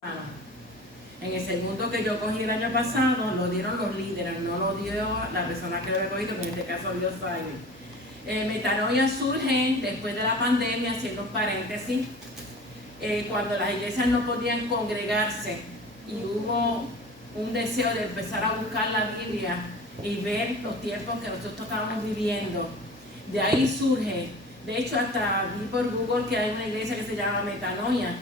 En el segundo que yo cogí el año pasado, lo dieron los líderes, no lo dio la persona que lo había cogido, en este caso Dios sabe. Metanoia surge después de la pandemia, haciendo un paréntesis, cuando las iglesias no podían congregarse y hubo un deseo de empezar a buscar la Biblia y ver los tiempos que nosotros estábamos viviendo. De ahí surge, de hecho hasta vi por Google que hay una iglesia que se llama Metanoia.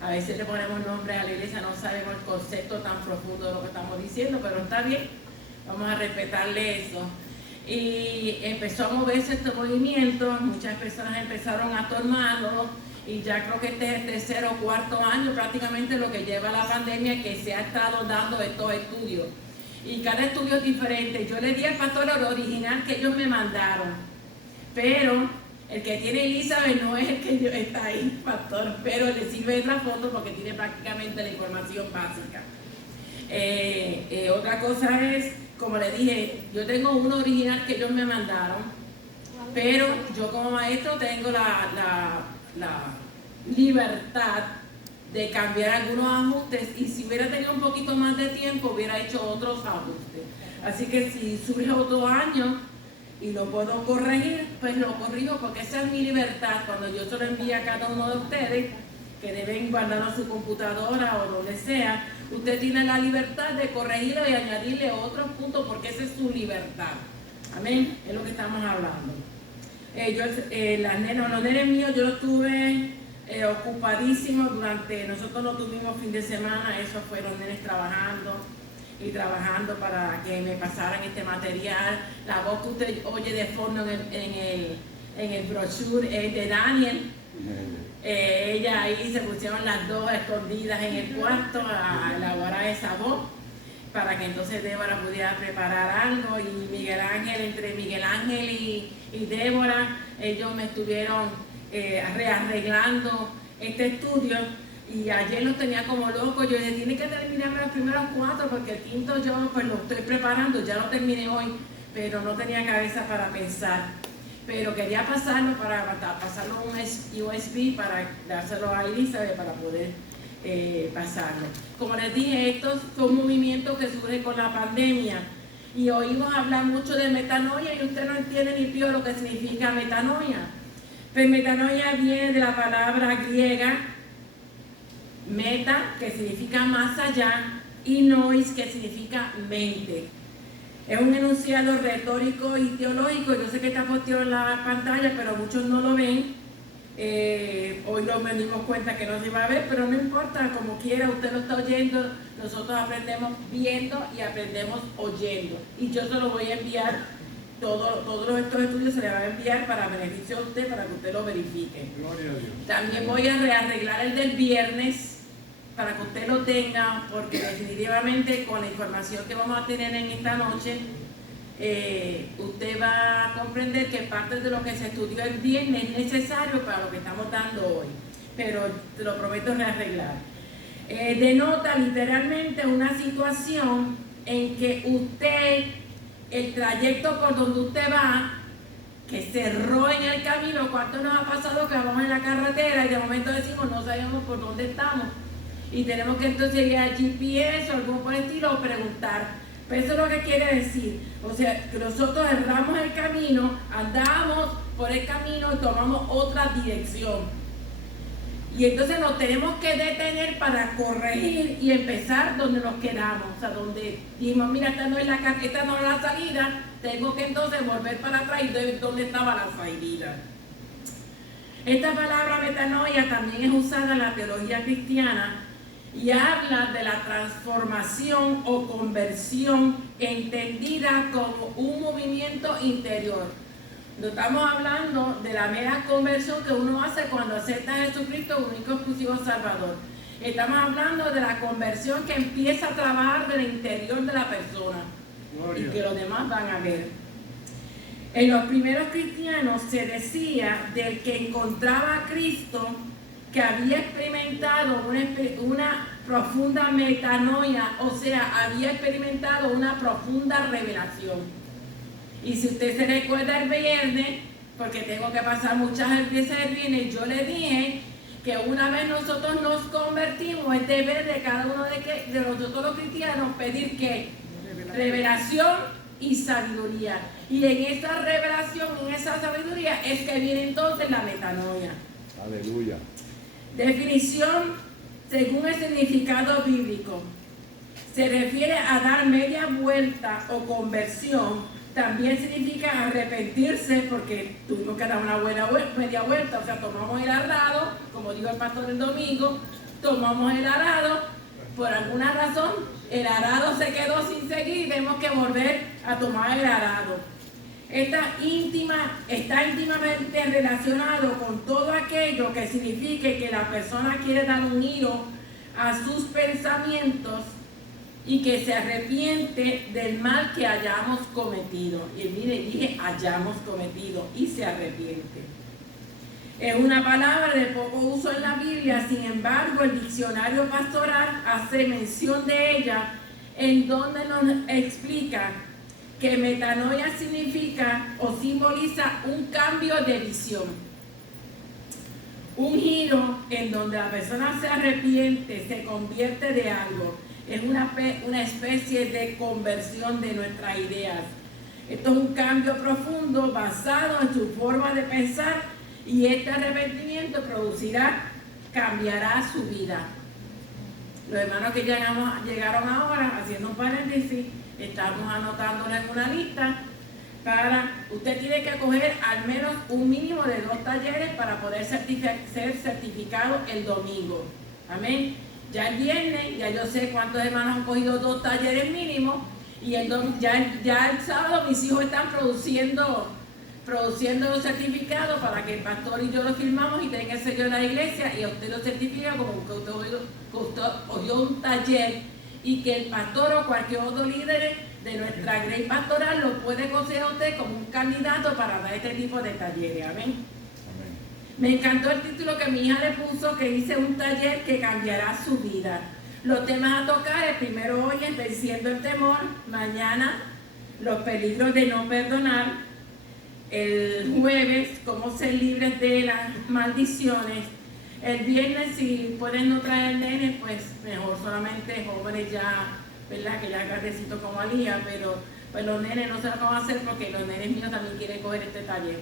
A veces le ponemos nombre a la iglesia, no sabemos el concepto tan profundo de lo que estamos diciendo, pero está bien, vamos a respetarle eso. Y empezó a moverse este movimiento, muchas personas empezaron a tomarlo, y ya creo que este es el tercer o cuarto año prácticamente lo que lleva la pandemia que se ha estado dando estos estudios. Y cada estudio es diferente. Yo le di al pastor el original que ellos me mandaron, pero el que tiene Elizabeth no es el que está ahí, pastor, pero le sirve otra foto porque tiene prácticamente la información básica. Otra cosa es, como le dije, yo tengo uno original que ellos me mandaron, pero yo como maestro tengo la libertad de cambiar algunos ajustes, y si hubiera tenido un poquito más de tiempo hubiera hecho otros ajustes. Así que si surge otro año y lo puedo corregir, pues lo corrijo, porque esa es mi libertad. Cuando yo se lo envío a cada uno de ustedes, que deben guardarlo en su computadora o donde sea, usted tiene la libertad de corregirlo y añadirle otros puntos, porque esa es su libertad. Amén, es lo que estamos hablando. Los nenes míos yo los tuve ocupadísimos nosotros no tuvimos fin de semana, eso fueron nenes trabajando y trabajando para que me pasaran este material. La voz que usted oye de fondo en el brochure es de Daniel. Ella ahí se pusieron las dos escondidas en el cuarto a elaborar esa voz para que entonces Débora pudiera preparar algo, y Miguel Ángel, entre Miguel Ángel y Débora, ellos me estuvieron rearreglando este estudio, y ayer los tenía como loco. Yo dije, tiene que terminarme los primeros 4 porque el quinto yo pues lo estoy preparando, ya lo terminé hoy, pero no tenía cabeza para pensar. Pero quería pasarlo un USB para dárselo a Elizabeth para poder pasarlo. Como les dije, esto fue un movimiento que surge con la pandemia, y oímos hablar mucho de metanoia y usted no entiende ni pío lo que significa metanoia. Pues metanoia viene de la palabra griega meta, que significa más allá, y nous, que significa mente. Es un enunciado retórico y teológico. Yo sé que está posteado en la pantalla, pero muchos no lo ven. Hoy nos dimos cuenta que no se iba a ver, pero no importa, como quiera, usted lo está oyendo. Nosotros aprendemos viendo y aprendemos oyendo. Y yo se lo voy a enviar, todos estos estudios se le van a enviar para beneficio de usted, para que usted lo verifique. Gloria a Dios. También voy a rearreglar el del viernes, para que usted lo tenga, porque definitivamente con la información que vamos a tener en esta noche, usted va a comprender que parte de lo que se estudió el viernes es necesario para lo que estamos dando hoy, pero te lo prometo rearreglar. Denota literalmente una situación en que usted, el trayecto por donde usted va, que cerró en el camino. ¿Cuánto nos ha pasado que vamos en la carretera y de momento decimos no sabemos por dónde estamos? Y tenemos que entonces ir al GPS o algo por el estilo o preguntar. Pero eso es lo que quiere decir. O sea, que nosotros erramos el camino, andamos por el camino y tomamos otra dirección. Y entonces nos tenemos que detener para corregir y empezar donde nos quedamos. O sea, donde dijimos, mira, esta no es la salida, tengo que entonces volver para atrás y ver dónde estaba la salida. Esta palabra metanoia también es usada en la teología cristiana, y habla de la transformación o conversión entendida como un movimiento interior. No estamos hablando de la mera conversión que uno hace cuando acepta a Jesucristo como único exclusivo Salvador. Estamos hablando de la conversión que empieza a trabajar del interior de la persona. Gloria. Y que los demás van a ver. En los primeros cristianos se decía del que encontraba a Cristo que había experimentado una profunda metanoia, o sea, había experimentado una profunda revelación. Y si usted se recuerda el viernes, porque tengo que pasar muchas veces el viernes, yo le dije que una vez nosotros nos convertimos, es deber de cada uno de nosotros los cristianos pedir que revelación y sabiduría. Y en esa revelación, en esa sabiduría, es que viene entonces la metanoia. Aleluya. Definición según el significado bíblico. Se refiere a dar media vuelta o conversión. También significa arrepentirse, porque tuvimos que dar una media vuelta, o sea, tomamos el arado, como dijo el pastor el domingo, tomamos el arado, por alguna razón, el arado se quedó sin seguir y tenemos que volver a tomar el arado. Está íntimamente relacionado con todo aquello que signifique que la persona quiere dar un giro a sus pensamientos y que se arrepiente del mal que hayamos cometido. Y mire, dije hayamos cometido y se arrepiente. Es una palabra de poco uso en la Biblia, sin embargo, el diccionario pastoral hace mención de ella, en donde nos explica que metanoia significa o simboliza un cambio de visión. Un giro en donde la persona se arrepiente, se convierte de algo. Es una especie de conversión de nuestras ideas. Esto es un cambio profundo basado en su forma de pensar y este arrepentimiento cambiará su vida. Los hermanos que llegaron ahora, haciendo un paréntesis, estamos anotándoles una lista usted tiene que coger al menos un mínimo de 2 talleres para poder ser certificado el domingo. Amén. Ya el viernes, ya yo sé cuántos hermanos han cogido 2 talleres mínimos y ya el sábado mis hijos están produciendo los certificados para que el pastor y yo los firmamos y tenga el sello de la iglesia y a usted lo certifica como que usted oyó un taller y que el pastor o cualquier otro líder de nuestra grey pastoral lo puede considerar a usted como un candidato para dar este tipo de talleres. Amén. Me encantó el título que mi hija le puso, que dice un taller que cambiará su vida. Los temas a tocar, el primero hoy es venciendo el temor, mañana los peligros de no perdonar, el jueves cómo ser libres de las maldiciones, el viernes si pueden no traer nenes, pues mejor solamente jóvenes ya, ¿verdad? Que ya grandecitos como Alía, pero pues los nenes no se lo van a hacer porque los nenes míos también quieren coger este taller.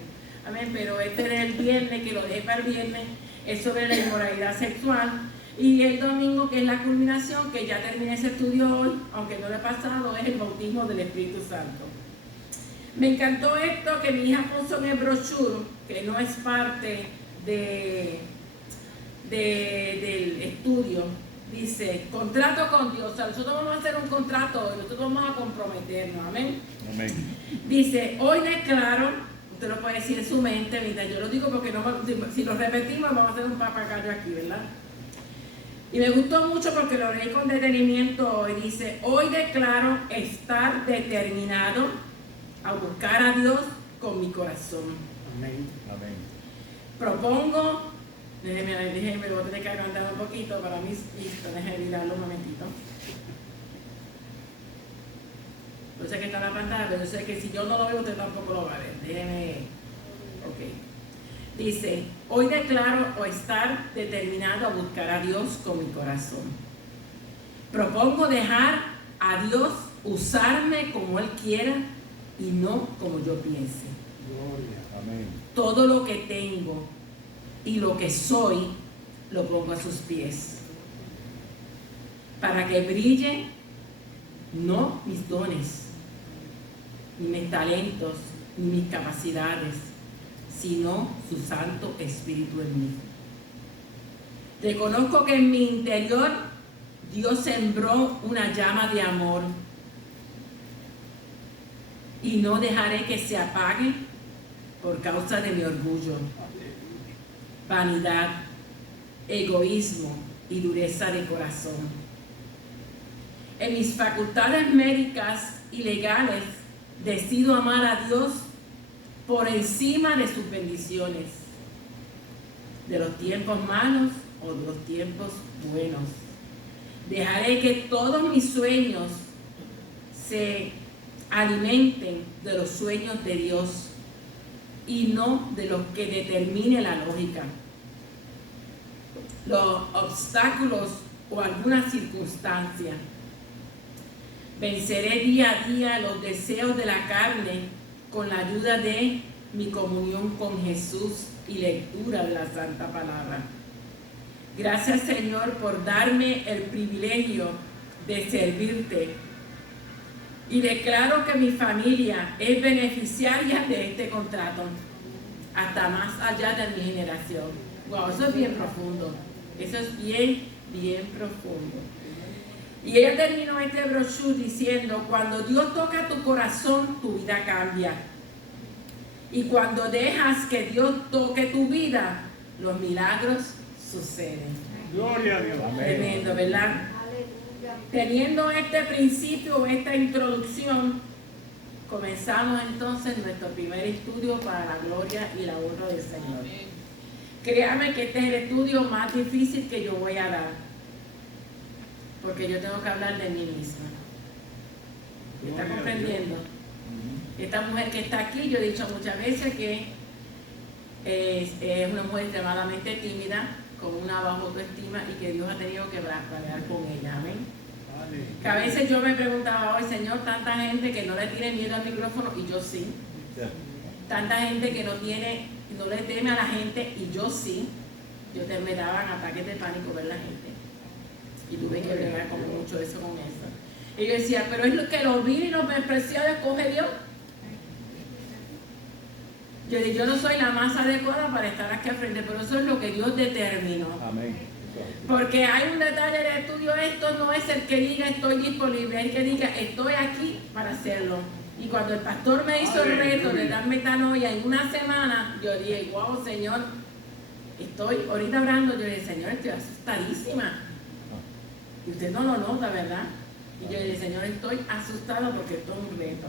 Amén, pero este es el viernes, que lo dejé para el viernes, es sobre la inmoralidad sexual. Y el domingo, que es la culminación, que ya terminé ese estudio hoy, aunque no lo he pasado, es el bautismo del Espíritu Santo. Me encantó esto que mi hija puso en el brochure, que no es parte del estudio. Dice, contrato con Dios. O sea, nosotros vamos a hacer un contrato y nosotros vamos a comprometernos. Amén. Amén. Dice, hoy declaro, usted lo puede decir en su mente, mira, yo lo digo porque si lo repetimos vamos a hacer un papagayo aquí, ¿verdad? Y me gustó mucho porque lo leí con detenimiento hoy. Dice, hoy declaro estar determinado a buscar a Dios con mi corazón. Amén. Amén. Propongo, déjeme, voy a tener que agrandar un poquito para mis listas, déjeme mirarlo un momentito. Yo sé que está en la pantalla, pero yo sé que si yo no lo veo, usted tampoco lo va a ver. Déjeme. Ok. Dice, hoy declaro o estar determinado a buscar a Dios con mi corazón. Propongo dejar a Dios usarme como Él quiera y no como yo piense. Gloria. Amén. Todo lo que tengo y lo que soy, lo pongo a sus pies. Para que brille no mis dones, ni mis talentos, ni mis capacidades, sino su Santo Espíritu en mí. Reconozco que en mi interior Dios sembró una llama de amor y no dejaré que se apague por causa de mi orgullo, vanidad, egoísmo y dureza de corazón. En mis facultades médicas y legales decido amar a Dios por encima de sus bendiciones, de los tiempos malos o de los tiempos buenos. Dejaré que todos mis sueños se alimenten de los sueños de Dios y no de los que determine la lógica. los obstáculos o alguna circunstancia. Venceré día a día los deseos de la carne con la ayuda de mi comunión con Jesús y lectura de la Santa Palabra. Gracias, Señor, por darme el privilegio de servirte. Y declaro que mi familia es beneficiaria de este contrato, hasta más allá de mi generación. Wow, eso es bien profundo. Eso es bien, bien profundo. Y ella terminó este brochure diciendo: cuando Dios toca tu corazón, tu vida cambia. Y cuando dejas que Dios toque tu vida, los milagros suceden. Gloria a Dios. Tremendo, ¿verdad? Teniendo este principio, esta introducción, comenzamos entonces nuestro primer estudio para la gloria y la honra del Señor. Créame que este es el estudio más difícil que yo voy a dar, porque yo tengo que hablar de mí misma. ¿Me está comprendiendo? Esta mujer que está aquí, yo he dicho muchas veces que es una mujer extremadamente tímida, con una baja autoestima, y que Dios ha tenido que trabajar con ella. Amén. Que a veces yo me preguntaba: hoy, Señor, tanta gente que no le tiene miedo al micrófono y yo sí. Tanta gente que no le teme a la gente y yo sí. Me daban ataques de pánico ver la gente. Y tuve que bregar como mucho eso con eso. Y yo decía: pero es lo que lo vi y lo menospreciado escoge Dios. Yo dije: yo no soy la más adecuada para estar aquí al frente, pero eso es lo que Dios determinó. Amén. Porque hay un detalle del estudio: esto no es el que diga estoy disponible, es el que diga estoy aquí para hacerlo. Y cuando el pastor me hizo el reto de dar metanoia en una semana, yo dije: wow, Señor, estoy ahorita orando, yo dije: Señor, estoy asustadísima. Y usted no lo nota, ¿verdad? Y yo dije: Señor, estoy asustada porque esto es un reto.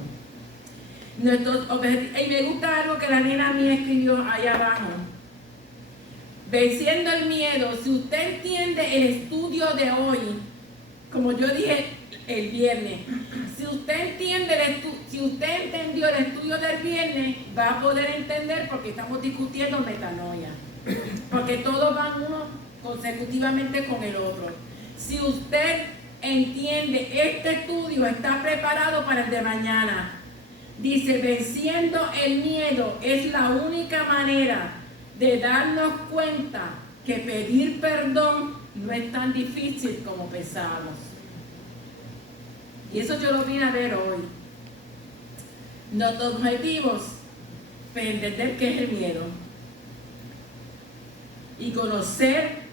Y me gusta algo que la nena mía escribió allá abajo. Venciendo el miedo. Si usted entiende el estudio de hoy, como yo dije el viernes, si usted entendió el estudio del viernes, va a poder entender porque estamos discutiendo metanoia. Porque todos van uno consecutivamente con el otro. Si usted entiende este estudio, está preparado para el de mañana. Dice: venciendo el miedo es la única manera de darnos cuenta que pedir perdón no es tan difícil como pensábamos. Y eso yo lo vine a ver hoy. Nuestros objetivos, pues, entender qué es el miedo y conocer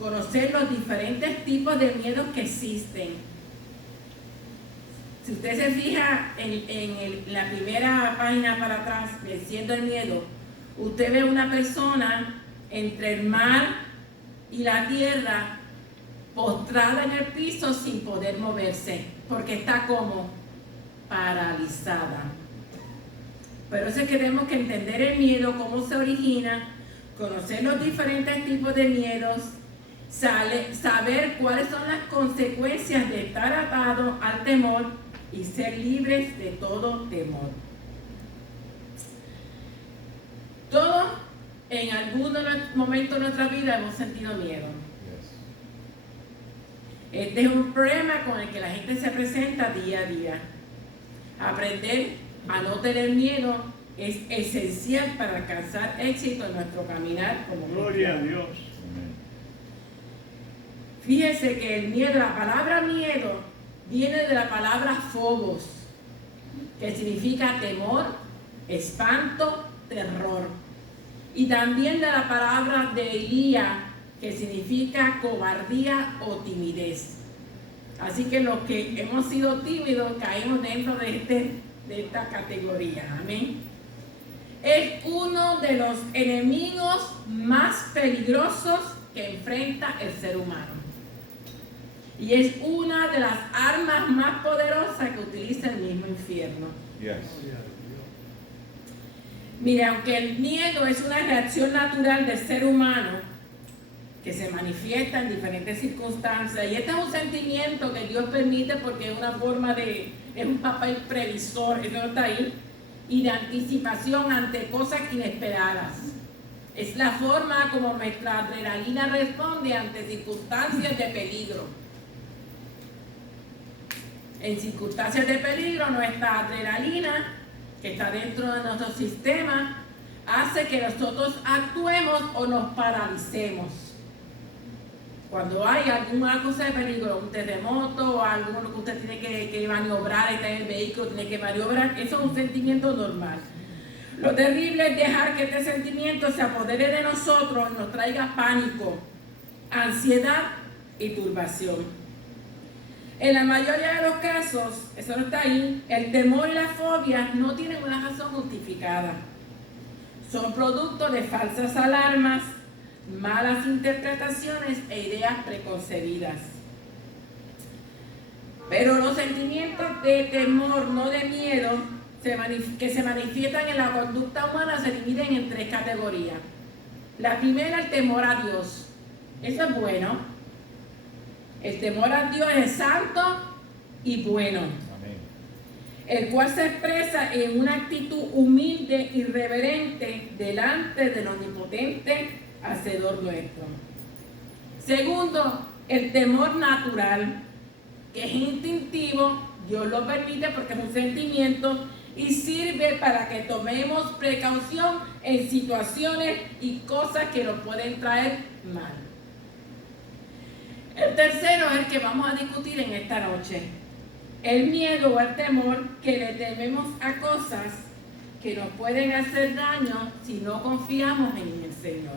los diferentes tipos de miedos que existen. Si usted se fija en la primera página para atrás, venciendo el miedo, usted ve una persona entre el mar y la tierra, postrada en el piso sin poder moverse, porque está como paralizada. Pero eso es que tenemos que entender el miedo, cómo se origina, conocer los diferentes tipos de miedos, saber cuáles son las consecuencias de estar atado al temor y ser libres de todo temor. Todos en algún momento de nuestra vida hemos sentido miedo. Este es un problema con el que la gente se presenta día a día. Aprender a no tener miedo es esencial para alcanzar éxito en nuestro caminar como cristianos. Gloria a Dios. Fíjese que el miedo, la palabra miedo, viene de la palabra phobos, que significa temor, espanto, terror. Y también de la palabra deilía, que significa cobardía o timidez. Así que los que hemos sido tímidos caemos dentro de esta categoría. Amén. Es uno de los enemigos más peligrosos que enfrenta el ser humano. Y es una de las armas más poderosas que utiliza el mismo infierno. Yes. Mire, aunque el miedo es una reacción natural del ser humano que se manifiesta en diferentes circunstancias, y este es un sentimiento que Dios permite porque es una forma es un papel previsor, eso está ahí, y de anticipación ante cosas inesperadas. Es la forma como nuestra adrenalina responde ante circunstancias de peligro. En circunstancias de peligro, nuestra adrenalina, que está dentro de nuestro sistema, hace que nosotros actuemos o nos paralicemos. Cuando hay alguna cosa de peligro, un terremoto o algo que usted tiene que maniobrar, está en el vehículo, tiene que maniobrar, eso es un sentimiento normal. Lo terrible es dejar que este sentimiento se apodere de nosotros y nos traiga pánico, ansiedad y turbación. En la mayoría de los casos, eso no está ahí, el temor y la fobia no tienen una razón justificada. Son producto de falsas alarmas, malas interpretaciones e ideas preconcebidas. Pero los sentimientos de temor, no de miedo, que se manifiestan en la conducta humana se dividen en 3 categorías. La primera, el temor a Dios. Eso es bueno. El temor a Dios es santo y bueno. Amén. El cual se expresa en una actitud humilde y reverente delante del omnipotente Hacedor nuestro. Segundo, el temor natural, que es instintivo, Dios lo permite porque es un sentimiento y sirve para que tomemos precaución en situaciones y cosas que nos pueden traer mal. El tercero es el que vamos a discutir en esta noche. El miedo o el temor que le tememos a cosas que nos pueden hacer daño si no confiamos en el Señor.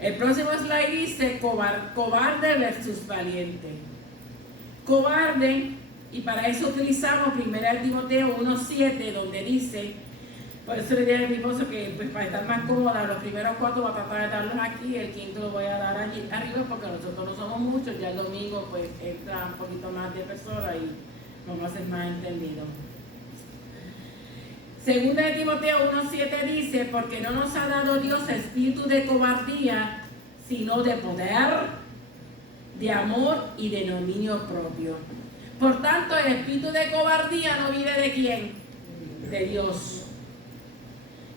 El próximo slide dice cobarde versus valiente. Cobarde, y para eso utilizamos 1 Timoteo 1:7, donde dice, por eso le dije a mi esposo que pues, para estar más cómoda, los primeros 4 voy a tratar de darlos aquí, el quinto lo voy a dar allí arriba porque nosotros no somos muchos, ya el domingo pues entra un poquito más de personas y vamos a ser más entendidos. 2 Timoteo 1:7 dice, porque no nos ha dado Dios espíritu de cobardía, sino de poder, de amor y de dominio propio. Por tanto, el espíritu de cobardía no viene de quién, de Dios.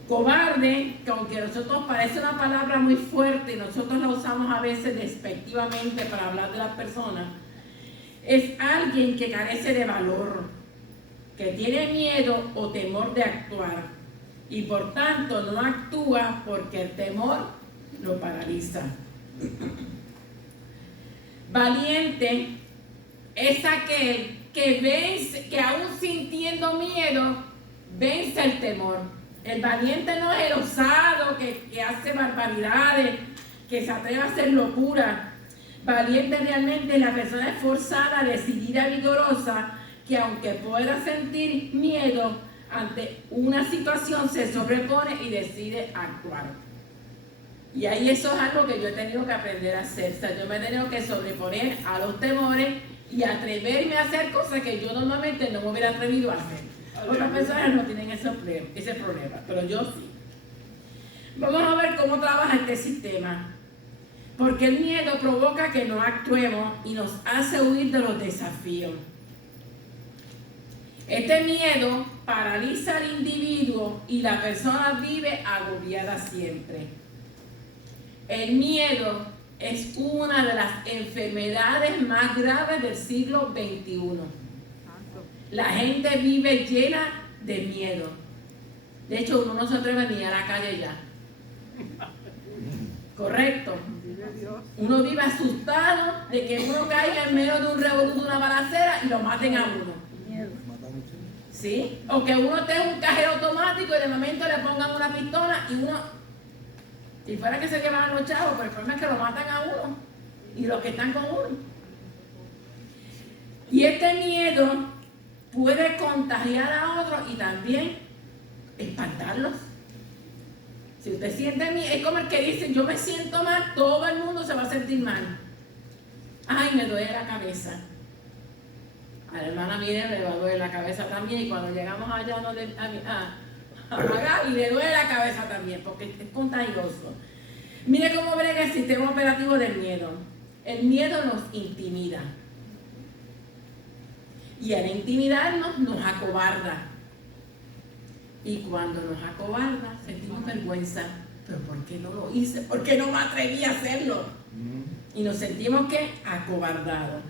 Cobarde, que aunque a nosotros parece una palabra muy fuerte, nosotros la usamos a veces despectivamente para hablar de las personas, es alguien que carece de valor, que tiene miedo o temor de actuar y por tanto no actúa porque el temor lo paraliza. Valiente es aquel que vence, que aún sintiendo miedo, vence el temor. El valiente no es el osado que hace barbaridades, que se atreve a hacer locura. Valiente realmente es la persona esforzada, decidida, vigorosa, que aunque pueda sentir miedo ante una situación, se sobrepone y decide actuar. Y ahí eso es algo que yo he tenido que aprender a hacer. O sea, yo me he tenido que sobreponer a los temores y atreverme a hacer cosas que yo normalmente no me hubiera atrevido a hacer. Otras personas no tienen ese problema, pero yo sí. Vamos a ver cómo trabaja este sistema. Porque el miedo provoca que no actuemos y nos hace huir de los desafíos. Este miedo paraliza al individuo y la persona vive agobiada siempre. El miedo es una de las enfermedades más graves del siglo XXI. La gente vive llena de miedo. De hecho, uno no se atreve ni a la calle ya. Correcto. Uno vive asustado de que uno caiga en medio de un revolú, de una balacera y lo maten a uno. ¿Sí? O que uno esté en un cajero automático y de momento le pongan una pistola y uno... Si fuera que se queman los chavos, pero el problema es que lo matan a uno y los que están con uno. Y este miedo puede contagiar a otros y también espantarlos. Si usted siente miedo, es como el que dice, yo me siento mal, todo el mundo se va a sentir mal. Ay, me duele la cabeza. A la hermana mire le va a doler la cabeza también y cuando llegamos allá a Gaby le duele la cabeza también porque es contagioso. Mire cómo brega el sistema operativo del miedo. El miedo nos intimida y al intimidarnos nos acobarda. Y cuando nos acobarda, sentimos vergüenza. ¿Pero por qué no lo hice? ¿Por qué no me atreví a hacerlo? Y nos sentimos, ¿qué? Acobardados.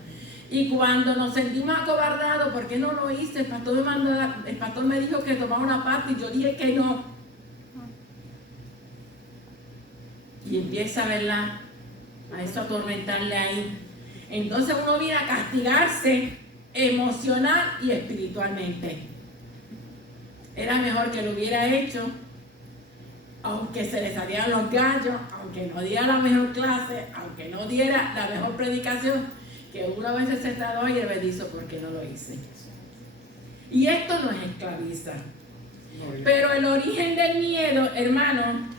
Y cuando nos sentimos acobardados, ¿por qué no lo hice? El pastor me dijo que tomara una parte y yo dije que no. Y empieza, ¿verdad?, a eso atormentarle ahí. Entonces uno viene a castigarse emocional y espiritualmente. Era mejor que lo hubiera hecho, aunque se le salieran los gallos, aunque no diera la mejor clase, aunque no diera la mejor predicación, que una vez se sentado y me dijo, ¿por qué no lo hice? Y esto nos esclaviza. Pero el origen del miedo, hermano,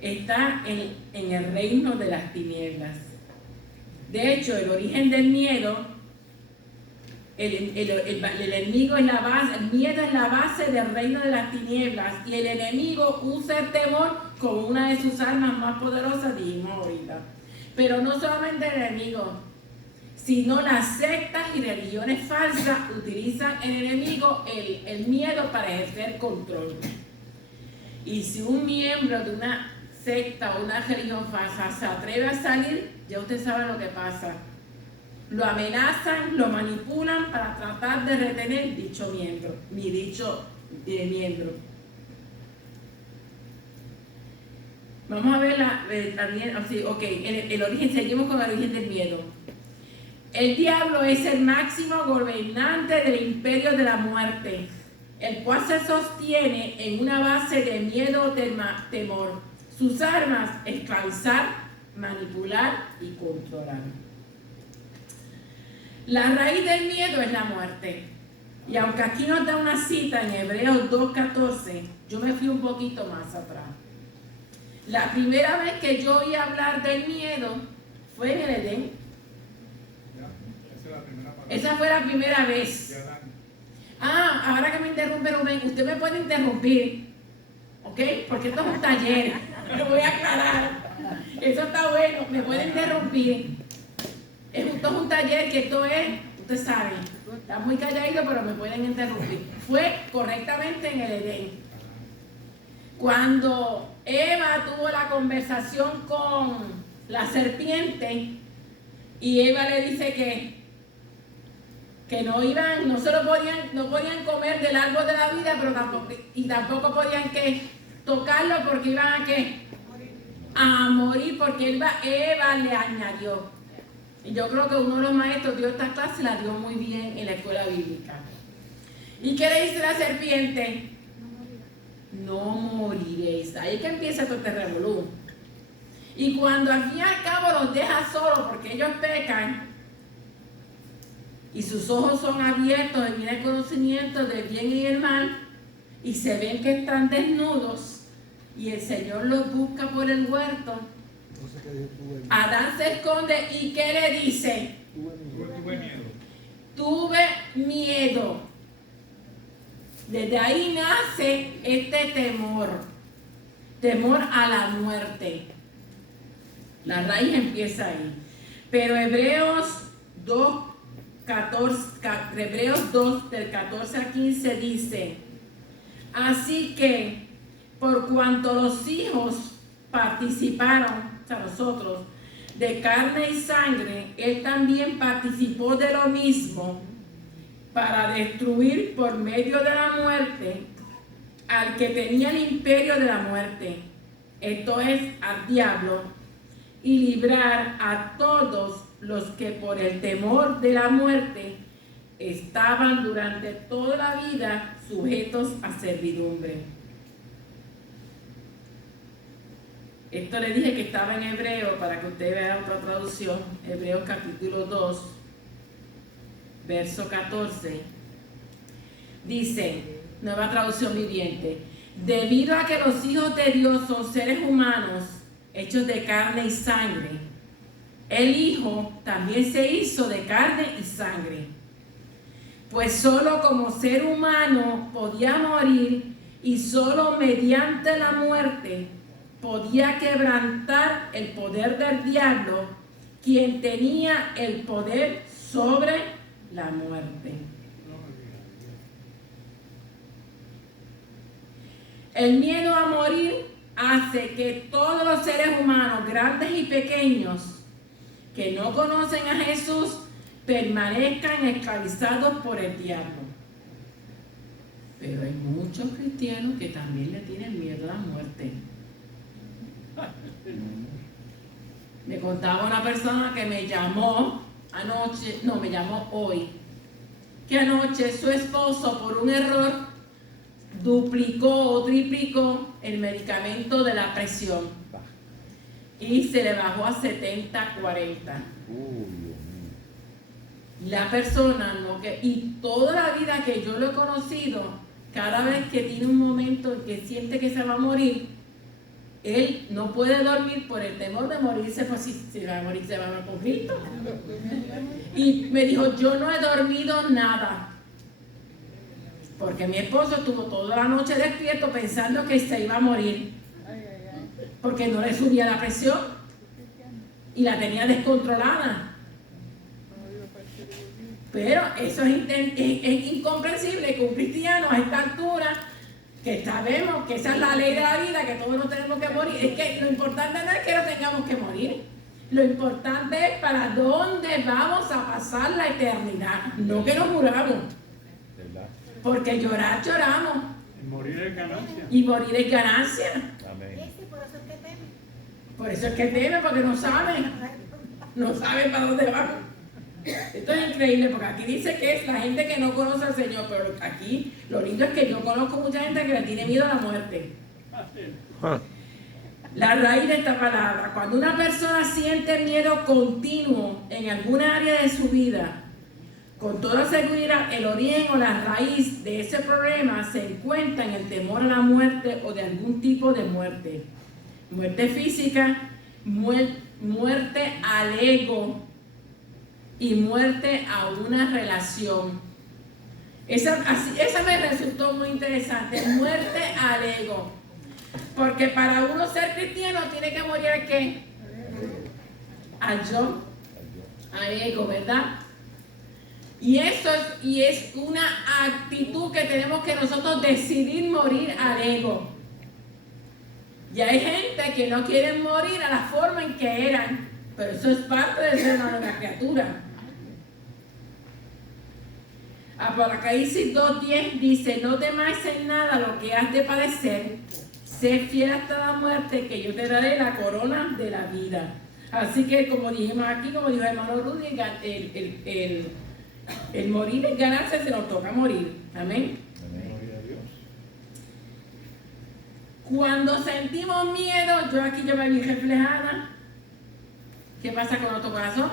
está en el reino de las tinieblas. De hecho, el origen del miedo, el enemigo es la base, el miedo es la base del reino de las tinieblas, y el enemigo usa el temor como una de sus armas más poderosas, dijimos ahorita. Pero no solamente el enemigo, sino las sectas y religiones falsas utilizan el enemigo, el miedo, para ejercer control. Y si un miembro de una secta o una religión falsa se atreve a salir, ya usted sabe lo que pasa. Lo amenazan, lo manipulan para tratar de retener dicho miembro. Vamos a ver también, el origen, seguimos con el origen del miedo. El diablo es el máximo gobernante del imperio de la muerte, el cual se sostiene en una base de miedo o temor. Sus armas, esclavizar, manipular y controlar. La raíz del miedo es la muerte. Y aunque aquí nos da una cita en Hebreos 2:14, yo me fui un poquito más atrás. La primera vez que yo oí hablar del miedo fue en el Edén. Esa fue la primera vez. Ahora que me interrumpe Rubén, usted me puede interrumpir, ¿ok? Porque esto es un taller, lo voy a aclarar. Eso está bueno, me puede interrumpir. Esto es un taller, que esto es, usted sabe, está muy calladito, pero me pueden interrumpir. Fue correctamente en el Edén. Cuando Eva tuvo la conversación con la serpiente, y Eva le dice que no podían comer del árbol de la vida, pero tampoco podían tocarlo, porque iban a morir, porque Eva le añadió. Y yo creo que uno de los maestros dio esta clase, la dio muy bien en la escuela bíblica. ¿Y qué le dice la serpiente? No moriréis. Ahí que empieza todo este revolú. Y cuando al fin y al cabo los deja solos, porque ellos pecan, y sus ojos son abiertos y viene el conocimiento del bien y el mal, y se ven que están desnudos, y el Señor los busca por el huerto. Adán se esconde, y ¿qué le dice? Tuve miedo. Desde ahí nace este temor a la muerte. La raíz empieza ahí. Pero Hebreos 2, del 14 al 15 dice: así que, por cuanto los hijos participaron, o sea, nosotros, de carne y sangre, él también participó de lo mismo, para destruir por medio de la muerte al que tenía el imperio de la muerte, esto es, al diablo, y librar a todos los que por el temor de la muerte estaban durante toda la vida sujetos a servidumbre. Esto le dije que estaba en Hebreo, para que usted vea otra traducción. Hebreos capítulo 2, verso 14. Dice, nueva traducción viviente: debido a que los hijos de Dios son seres humanos, hechos de carne y sangre, el Hijo también se hizo de carne y sangre. Pues solo como ser humano podía morir, y solo mediante la muerte podía quebrantar el poder del diablo, quien tenía el poder sobre la muerte. El miedo a morir hace que todos los seres humanos, grandes y pequeños, que no conocen a Jesús, permanezcan esclavizados por el diablo. Pero hay muchos cristianos que también le tienen miedo a la muerte. Me contaba una persona que me llamó anoche, no, me llamó hoy, que anoche su esposo por un error duplicó o triplicó el medicamento de la presión y se le bajó a 70-40. La persona no que, y toda la vida que yo lo he conocido, cada vez que tiene un momento en que siente que se va a morir, él no puede dormir por el temor de morirse, pues si se va a morir, se va a morir con Cristo. Y me dijo, yo no he dormido nada, porque mi esposo estuvo toda la noche despierto pensando que se iba a morir, porque no le subía la presión y la tenía descontrolada. Pero eso es incomprensible que un cristiano a esta altura, que sabemos que esa es la ley de la vida, que todos nos tenemos que morir, es que lo importante no es que no tengamos que morir, lo importante es para dónde vamos a pasar la eternidad, no que nos muramos, porque llorar lloramos y morir es ganancia. Y morir es ganancia. Amén. Por eso es que teme. Por eso es que teme, porque no sabe para dónde vamos. Esto es increíble porque aquí dice que es la gente que no conoce al Señor, pero aquí lo lindo es que yo conozco mucha gente que le tiene miedo a la muerte. La raíz de esta palabra, cuando una persona siente miedo continuo en alguna área de su vida, con toda seguridad el origen o la raíz de ese problema se encuentra en el temor a la muerte o de algún tipo de muerte. Muerte física, muerte al ego y muerte a una relación. Esa me resultó muy interesante, muerte al ego. Porque para uno ser cristiano tiene que morir ¿a qué? Al yo, al ego, ¿verdad? Y eso es una actitud que tenemos que nosotros decidir morir al ego. Y hay gente que no quiere morir a la forma en que eran, pero eso es parte de ser una nueva criatura. Apocalipsis 2:10 dice, no temáis en nada lo que has de padecer, sé fiel hasta la muerte, que yo te daré la corona de la vida. Así que como dijimos aquí, como dijo el hermano Rudy, el morir es ganarse, se nos toca morir. Amén. Cuando sentimos miedo, yo me vi reflejada. ¿Qué pasa con nuestro corazón?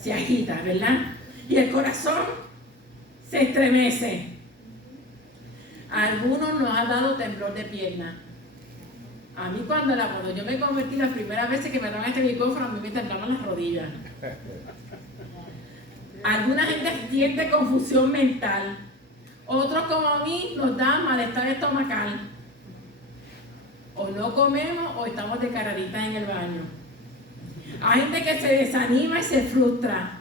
Se agita, ¿verdad? Y el corazón se estremece. A algunos nos ha dado temblor de pierna. A mí cuando yo me convertí las primeras veces que me daban este micrófono, a mí me temblaban las rodillas. Alguna gente siente confusión mental. Otros como a mí nos da malestar estomacal. O no comemos o estamos de caraditas en el baño. Hay gente que se desanima y se frustra.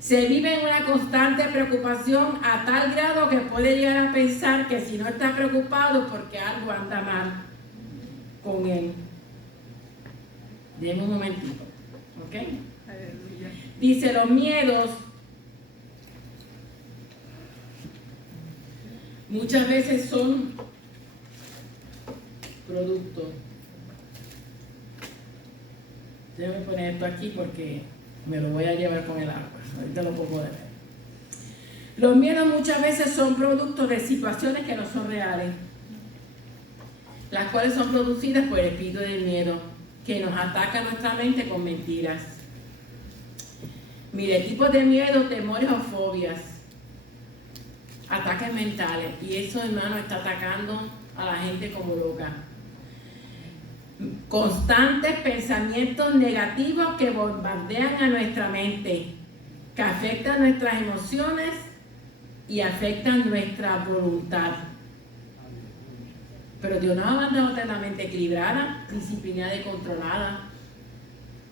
Se vive en una constante preocupación a tal grado que puede llegar a pensar que si no está preocupado porque algo anda mal con él. Deme un momentito, ¿ok? Aleluya. Dice, los miedos muchas veces son productos. Déjame poner esto aquí porque me lo voy a llevar con el agua. Ahorita lo puedo ver. Los miedos muchas veces son productos de situaciones que no son reales, las cuales son producidas por el espíritu del miedo, que nos ataca nuestra mente con mentiras. Mire, tipos de miedo, temores o fobias, ataques mentales, y eso, hermano, está atacando a la gente como loca. Constantes pensamientos negativos que bombardean a nuestra mente, que afectan nuestras emociones y afectan nuestra voluntad. Pero Dios nos ha mandado a tener la mente equilibrada, disciplinada y controlada.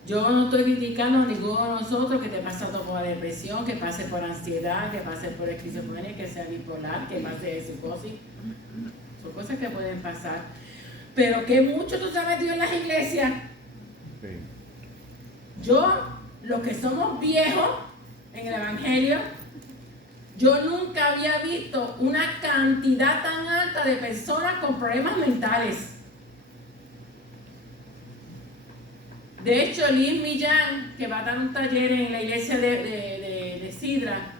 Yo no estoy criticando a ninguno de nosotros que esté pasando por la depresión, que pase por ansiedad, que pase por esquizofrenia, que sea bipolar, que pase de psicosis. Son cosas que pueden pasar. Pero que mucho tú te has metido en las iglesias. Yo, los que somos viejos en el Evangelio, yo nunca había visto una cantidad tan alta de personas con problemas mentales. De hecho, Liz Millán, que va a dar un taller en la iglesia de Sidra,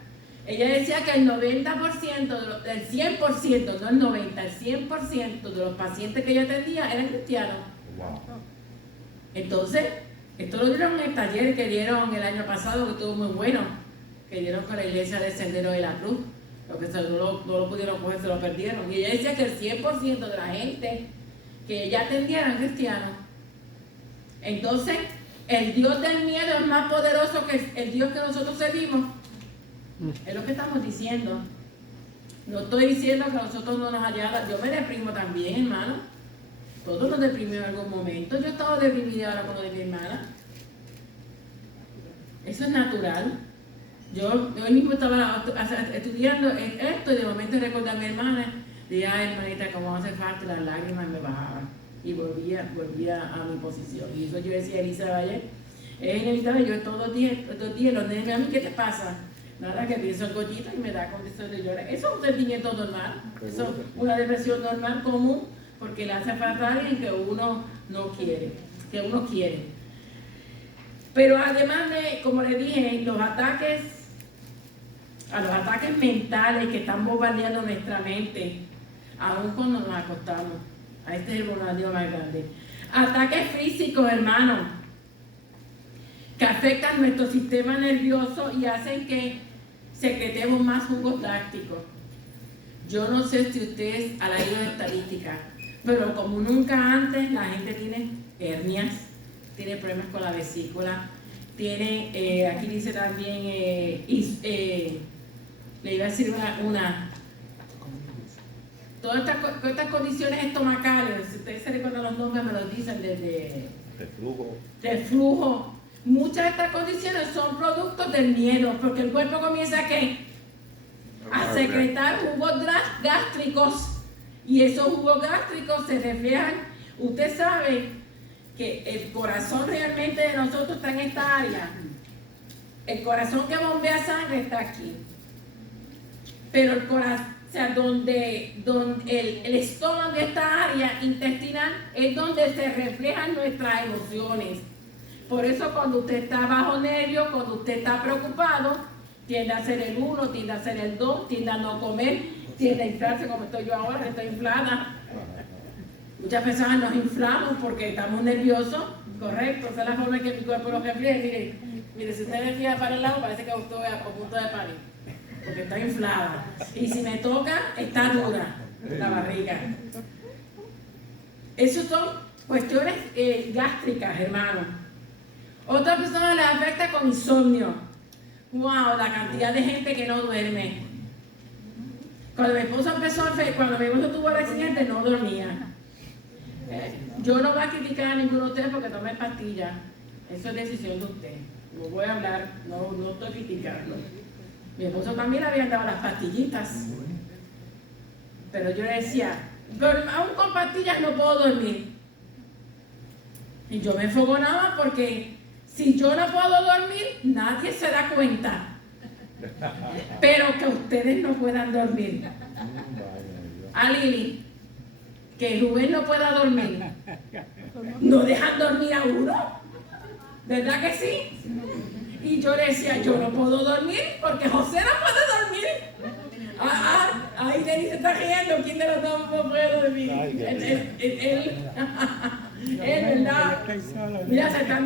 ella decía que el 90%, el 100%, no el 90%, el 100% de los pacientes que ella atendía eran cristianos. Wow. Entonces, esto lo dieron en el taller que dieron el año pasado, que estuvo muy bueno, que dieron con la iglesia del Sendero de la Cruz. Lo que no lo pudieron coger, se lo perdieron. Y ella decía que el 100% de la gente que ella atendía eran cristianos. Entonces, el Dios del miedo es más poderoso que el Dios que nosotros servimos. Es lo que estamos diciendo. No estoy diciendo que nosotros no nos hayamos... Yo me deprimo también, hermano. Todos nos deprimimos en algún momento. Yo he estado deprimida ahora con lo de mi hermana. Eso es natural. Yo hoy mismo estaba estudiando esto y de momento recordé a mi hermana. Dije, ay, hermanita, como hace falta, las lágrimas me bajaban. Y volvía a mi posición. Y eso yo decía a Elisa Valle, es inevitable, yo todos los días los nenes, a mí, ¿qué te pasa? Nada, que pienso en gollito y me da condición de llorar. Eso es un sentimiento normal, eso es una depresión normal, común, porque le hace falta a alguien que uno no quiere, que uno quiere. Pero además de, como le dije, los ataques mentales que están bombardeando nuestra mente, aún cuando nos acostamos. Este es el bombardeo más grande. Ataques físicos, hermanos, que afectan nuestro sistema nervioso y hacen que secretemos más jugos gástricos. Yo no sé si ustedes han leído estadísticas, pero como nunca antes, la gente tiene hernias, tiene problemas con la vesícula, tiene, aquí dice también, le iba a decir todas estas condiciones estomacales, si ustedes se recuerdan los nombres, me los dicen de flujo. Muchas de estas condiciones son productos del miedo, porque el cuerpo comienza a secretar jugos gástricos, y esos jugos gástricos se reflejan. Usted sabe que el corazón realmente de nosotros está en esta área. El corazón que bombea sangre está aquí. Pero el corazón, o sea, donde el estómago, esta área intestinal, es donde se reflejan nuestras emociones. Por eso cuando usted está bajo nervios, cuando usted está preocupado, tiende a ser el 1, tiende a ser el 2, tiende a no comer, tiende a inflarse como estoy yo ahora, que estoy inflada. Muchas personas nos inflamos porque estamos nerviosos, correcto, esa es la forma en que mi cuerpo lo refleja. Mire, si usted me fija para el lado, parece que estoy a punto de parir, porque está inflada. Y si me toca, está dura la barriga. Esas son cuestiones gástricas, hermano. Otras personas les afecta con insomnio. ¡Wow! La cantidad de gente que no duerme. Cuando mi esposo tuvo el accidente, no dormía. Yo no voy a criticar a ninguno de ustedes porque tomé pastillas. Eso es decisión de usted. No voy a hablar, no estoy criticando. Mi esposo también le habían dado las pastillitas. Pero yo le decía, aún con pastillas no puedo dormir. Y yo me enfogonaba porque si yo no puedo dormir, nadie se da cuenta. Pero que ustedes no puedan dormir. A Lili, que Rubén no pueda dormir. No dejan dormir a uno. ¿Verdad que sí? Y yo le decía, yo no puedo dormir porque José no puede dormir. Ahí Denis se está riendo. ¿Quién de los dos no puede dormir? Él, ¿verdad? Mira, se están.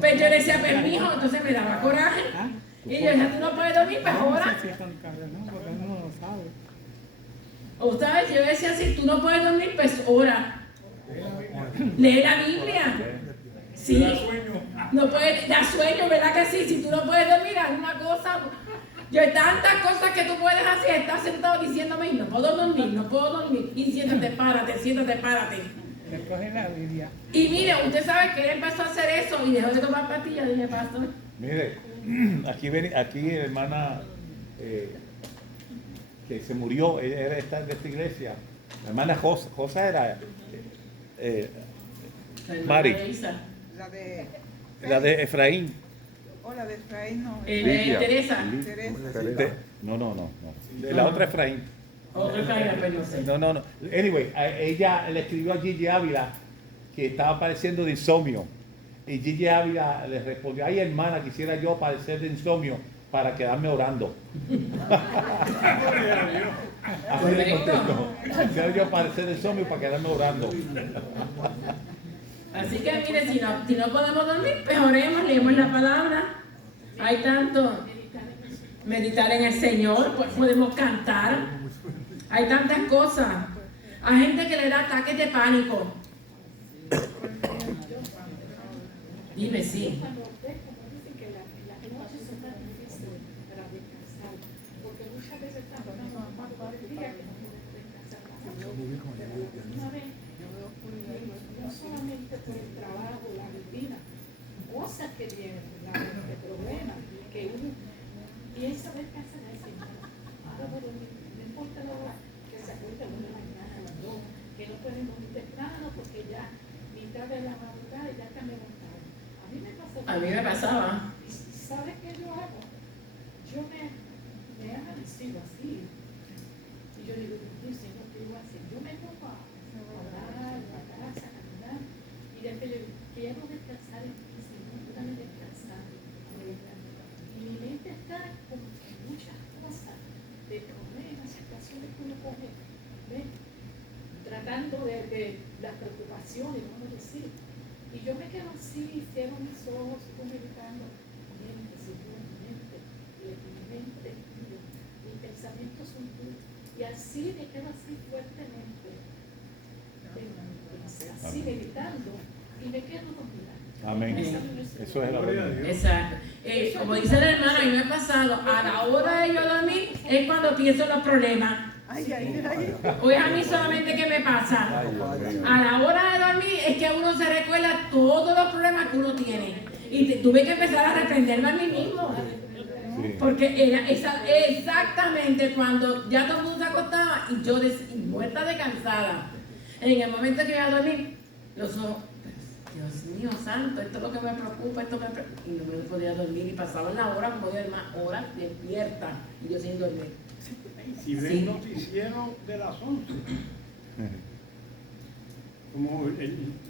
Pues yo le decía, pues mijo, entonces me daba coraje. Y yo decía, tú no puedes dormir, pues ora. Ustedes, yo decía, si tú no puedes dormir, pues ora. Lee la Biblia. Sí. No puedes, da sueño, ¿verdad que sí? Si tú no puedes dormir, haz una cosa. Yo hay tantas cosas que tú puedes hacer. Estás sentado diciéndome, no puedo dormir. Y siéntate, párate. Recoge la Biblia. Y mire, usted sabe que él empezó a hacer eso y dejó de tomar pastillas, dije, pastor. Mire, aquí hermana que se murió, ella era de esta iglesia. La hermana Josa era Mari, la de Efraín. La de Efraín no. Teresa. No. La otra Efraín. Otra Efraín, pero no sé. No. Anyway, ella le escribió a Gigi Ávila que estaba padeciendo de insomnio. Y Gigi Ávila le respondió, ay hermana, quisiera yo padecer de insomnio para quedarme orando. Así le contestó. Quisiera yo padecer de insomnio para quedarme orando. Así que mire, si no podemos dormir, pues oremos, leemos la palabra. Hay tanto meditar en el Señor, pues podemos cantar. Hay tantas cosas. Hay gente que le da ataques de pánico. Dime, sí. No solamente por el trabajo, la rutina, cosas que vienen, el problema, que uno piensa descansar en el Señor. Ahora no importa la hora, que se acuerde uno de la mañana, a las 2, que no podemos ir temprano porque ya mitad de la madrugada ya está levantado. A mí me pasaba. A mí me pasaba. ¿Y sabes qué yo hago? Yo me he amanecido así. Y yo digo, Dios, Señor, ¿qué voy a hacer? Yo me pongo a orar, a la casa, a caminar. Y después yo digo, quiero descansar en ti, Señor, dame descansar. Y mi mente está con muchas cosas de problemas, situaciones que uno coge, ¿ves? Tratando de las preocupaciones, vamos a decir. Y yo me quedo así, cierro mis ojos, estoy meditando. Mente, Señor, mente, mis pensamientos son tuyos. Y así me quedo así fuertemente, así meditando, y me quedo dormida. Amén. Eso es la verdad. Exacto. Como dice el hermano, a mí me ha pasado, a la hora de yo dormir es cuando pienso en los problemas. O es a mí solamente que me pasa. A la hora de dormir es que uno se recuerda todos los problemas que uno tiene. Y tuve que empezar a reprenderme a mí mismo. Porque era exactamente cuando ya todo el mundo se acostaba y yo muerta de cansada. En el momento que iba a dormir, los ojos, Dios mío santo, esto es lo que me preocupa, y no me podía dormir y pasaban las horas, como yo más horas despierta y yo sin dormir. Si ven noticiero de las 11, como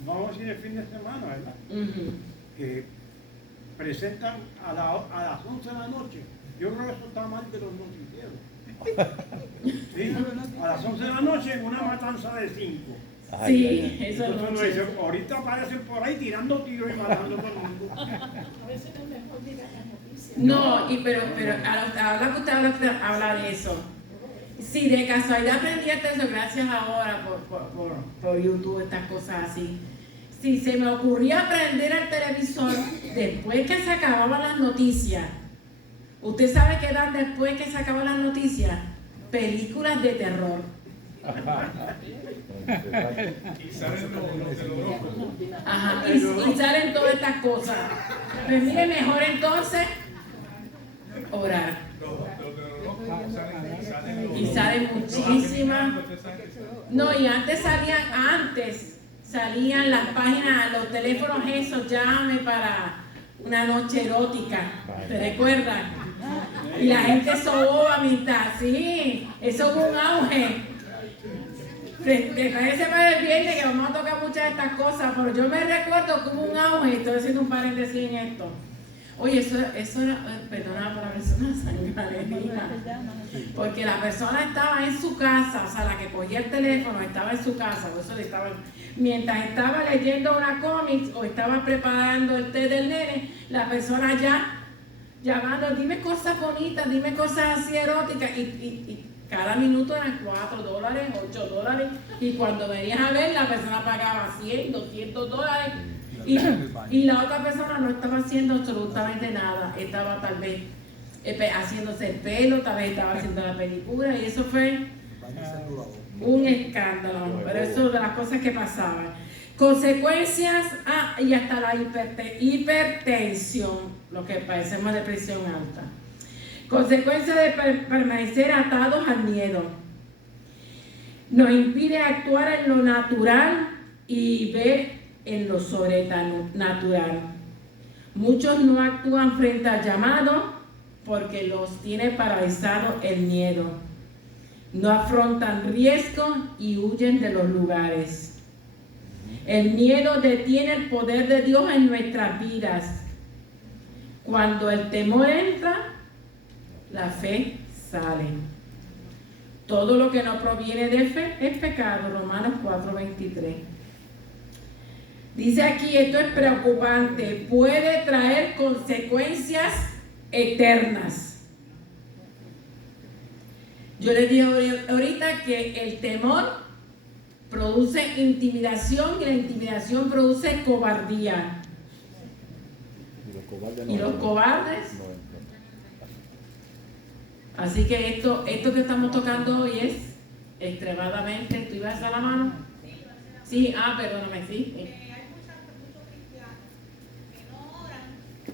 vamos a decir el fin de semana, ¿verdad? Que presentan a las 11 de la noche. Yo creo que eso está mal de los noticieros. ¿Sí? A las 11 de la noche una matanza de 5. Sí, eso es Entonces uno dice, ahorita aparecen por ahí tirando tiros y matando a todo el mundo. A veces no es mejor mirar las noticias. No, pero ahora que usted habla de eso, si de casualidad aprendiste eso, gracias ahora por YouTube, estas cosas así. Si se me ocurría prender el televisor después que se acababan las noticias, ¿usted sabe qué dan después que se acaban las noticias? Películas de terror. Ajá, y salen todas estas cosas. Pues mire, mejor entonces orar. Y salen muchísimas. No, y antes salían las páginas, los teléfonos esos, llame para una noche erótica, ¿te recuerdan? Y la gente sobó a mitad, sí, eso fue un auge. Prepárese para el viernes que vamos a tocar muchas de estas cosas, pero yo me recuerdo que hubo un auge, estoy haciendo un paréntesis en esto. Oye, eso era, perdona por la persona sangalerina, porque la persona estaba en su casa, o sea, la que cogía el teléfono estaba en su casa, por eso le estaba, mientras estaba leyendo una cómic o estaba preparando el té del nene, la persona ya llamando, dime cosas bonitas, dime cosas así eróticas, y cada minuto eran $4, $8, y cuando venías a ver, la persona pagaba $100, $200, y la otra persona no estaba haciendo absolutamente nada, estaba tal vez haciéndose el pelo, tal vez estaba haciendo la película, y eso fue un escándalo, pero eso de las cosas que pasaban. Consecuencias y hasta la hipertensión, lo que parece más de presión alta. Consecuencias de permanecer atados al miedo. Nos impide actuar en lo natural y ver en lo sobrenatural. Muchos no actúan frente al llamado porque los tiene paralizado el miedo. No afrontan riesgos y huyen de los lugares. El miedo detiene el poder de Dios en nuestras vidas. Cuando el temor entra, la fe sale. Todo lo que no proviene de fe es pecado. Romanos 4:23. Dice aquí, esto es preocupante. Puede traer consecuencias eternas. Yo les digo ahorita que el temor produce intimidación y la intimidación produce cobardía. Y los cobardes. Así que esto que estamos tocando hoy es extremadamente. ¿Tú ibas a dar la mano? Sí, perdóname, sí. Hay muchos cristianos que no oran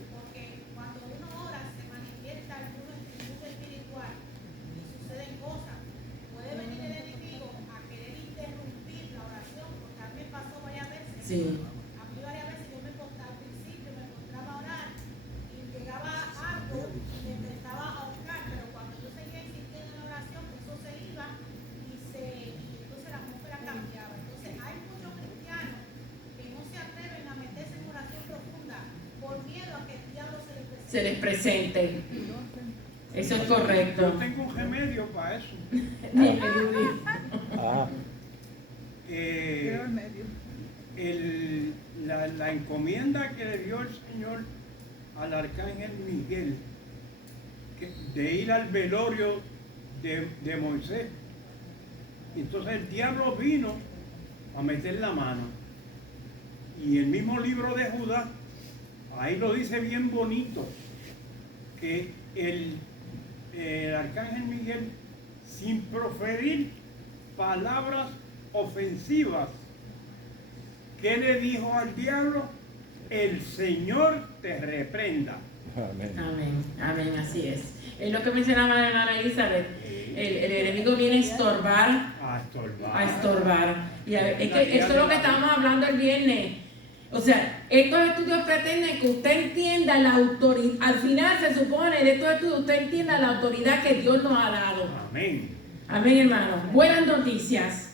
porque cuando uno ora se manifiesta el mundo espiritual y suceden cosas. Puede venir el enemigo a querer interrumpir la oración, porque a mí me pasó varias veces. Sí. A mí varias veces yo me encontraba al principio, me encontraba a orar y llegaba algo y me empezaba a buscar, pero cuando yo seguía insistiendo en la oración, eso se iba y entonces la atmósfera cambiaba. Entonces hay muchos cristianos que no se atreven a meterse en oración profunda por miedo a que el diablo se les presente. Eso es correcto. Yo tengo un remedio para eso. Pero el medio. La encomienda que le dio el Señor al arcángel Miguel de ir al velorio de Moisés. Entonces el diablo vino a meter la mano. Y el mismo libro de Judá, ahí lo dice bien bonito, que el arcángel Miguel, sin proferir palabras ofensivas, ¿qué le dijo al diablo? El Señor te reprenda. Amén, así es. Es lo que mencionaba la hermana Elizabeth. El enemigo viene a estorbar. A estorbar. Y es que esto es lo que estábamos hablando el viernes. O sea, estos estudios pretenden que usted entienda la autoridad. Al final se supone de estos estudios usted entienda la autoridad que Dios nos ha dado. Amén. Amén, hermano. Buenas noticias.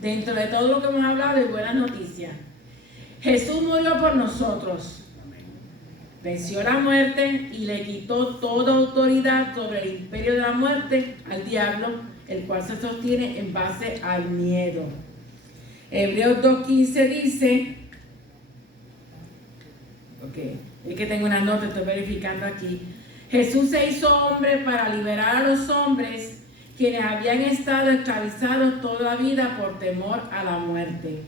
Dentro de todo lo que hemos hablado, hay buenas noticias. Jesús murió por nosotros. Venció la muerte y le quitó toda autoridad sobre el imperio de la muerte al diablo, el cual se sostiene en base al miedo. Hebreos 2:15 dice, es que tengo una nota, estoy verificando aquí. Jesús se hizo hombre para liberar a los hombres quienes habían estado esclavizados toda la vida por temor a la muerte.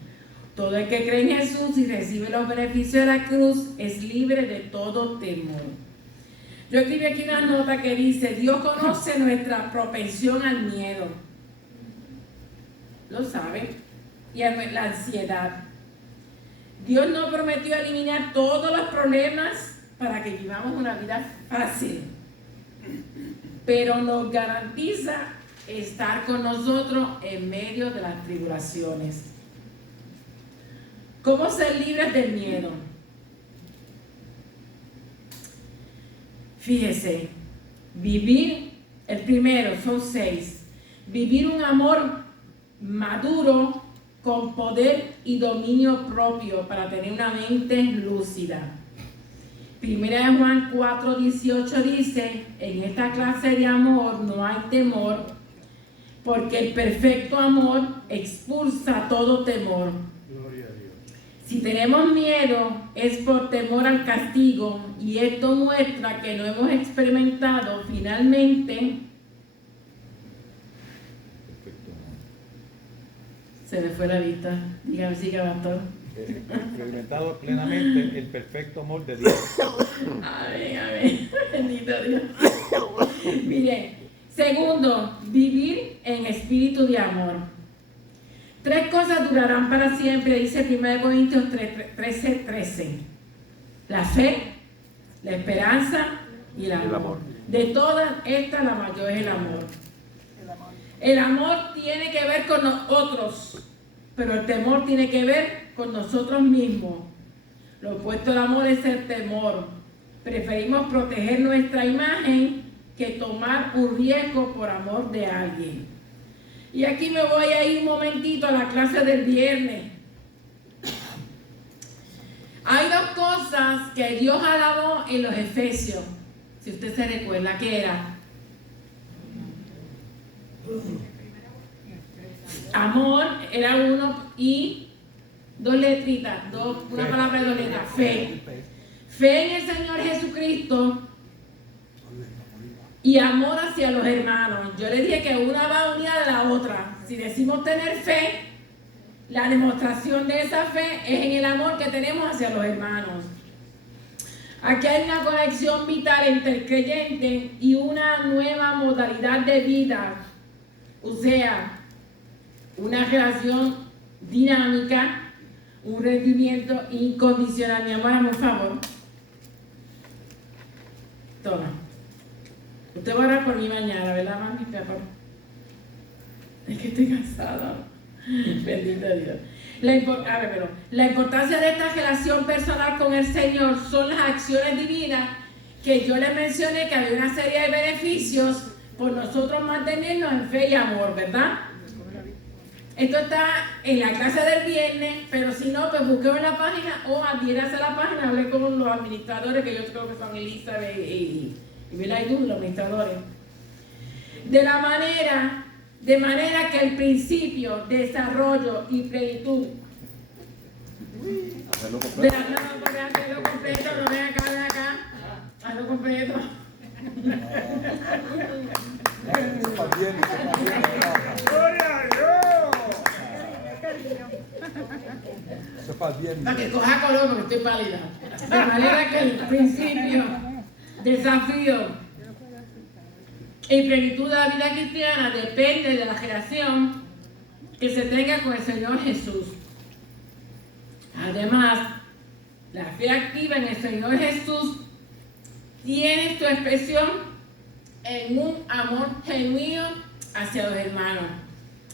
Todo el que cree en Jesús y recibe los beneficios de la cruz es libre de todo temor. Yo escribí aquí una nota que dice, Dios conoce nuestra propensión al miedo. Lo sabe. Y a la ansiedad. Dios no prometió eliminar todos los problemas para que vivamos una vida fácil. Pero nos garantiza estar con nosotros en medio de las tribulaciones. ¿Cómo ser libres del miedo? Fíjese, vivir, el primero, son 6. Vivir un amor maduro con poder y dominio propio para tener una mente lúcida. Primera de Juan 4:18 dice, en esta clase de amor no hay temor, porque el perfecto amor expulsa todo temor. Gloria a Dios. Si tenemos miedo es por temor al castigo, y esto muestra que no hemos experimentado finalmente. Se me fue la vista. Dígame, siga, pastor. Experimentado plenamente el perfecto amor de Dios. Amén. Bendito Dios. Mire, segundo, vivir en espíritu de amor. 3 cosas durarán para siempre, dice 1 Corintios 13:13. La fe, la esperanza y el amor. De todas estas, la mayor es el amor. El amor tiene que ver con nosotros, pero el temor tiene que ver con nosotros mismos. Lo opuesto al amor es el temor. Preferimos proteger nuestra imagen que tomar un riesgo por amor de alguien. Y aquí me voy a ir un momentito a la clase del viernes. Hay 2 cosas que Dios alabó en los Efesios. Si usted se recuerda, ¿qué era? Amor era uno y 2 letritas, una palabra de 2 letras, fe. Fe en el Señor Jesucristo y amor hacia los hermanos. Yo le dije que una va unida a la otra. Si decimos tener fe, la demostración de esa fe es en el amor que tenemos hacia los hermanos. Aquí hay una conexión vital entre el creyente y una nueva modalidad de vida. O sea, una relación dinámica, un rendimiento incondicional. Mi amor, hazme un favor. Toma. Usted va a orar por mí mañana, ¿verdad, mami? Es que estoy cansada. Bendito Dios. La importancia de esta relación personal con el Señor son las acciones divinas que yo les mencioné, que había una serie de beneficios por nosotros mantenernos en fe y amor, ¿verdad? Esto está en la clase del viernes, pero si no, pues busquemos en la página o adhiérase a la página, hablé con los administradores, que yo creo que son Elizabeth y tú, los administradores. De manera que el principio, desarrollo y plenitud hazlo completo, no ven acá, hazlo completo. ¡Gloria a Dios! Para que coja color porque estoy pálida. De manera que el principio, desafío y plenitud de la vida cristiana depende de la relación que se tenga con el Señor Jesús. Además, la fe activa en el Señor Jesús tiene su expresión en un amor genuino hacia los hermanos.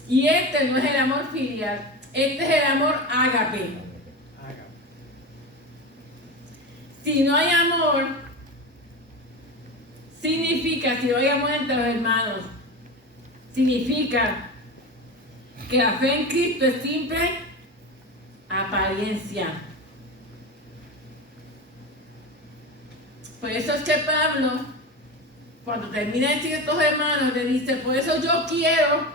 Y este no es el amor filial, este es el amor ágape. Si no hay amor, significa, si no hay amor entre los hermanos, significa que la fe en Cristo es simple apariencia. Por eso es que Pablo, cuando termina de decir a estos hermanos, le dice, por eso yo quiero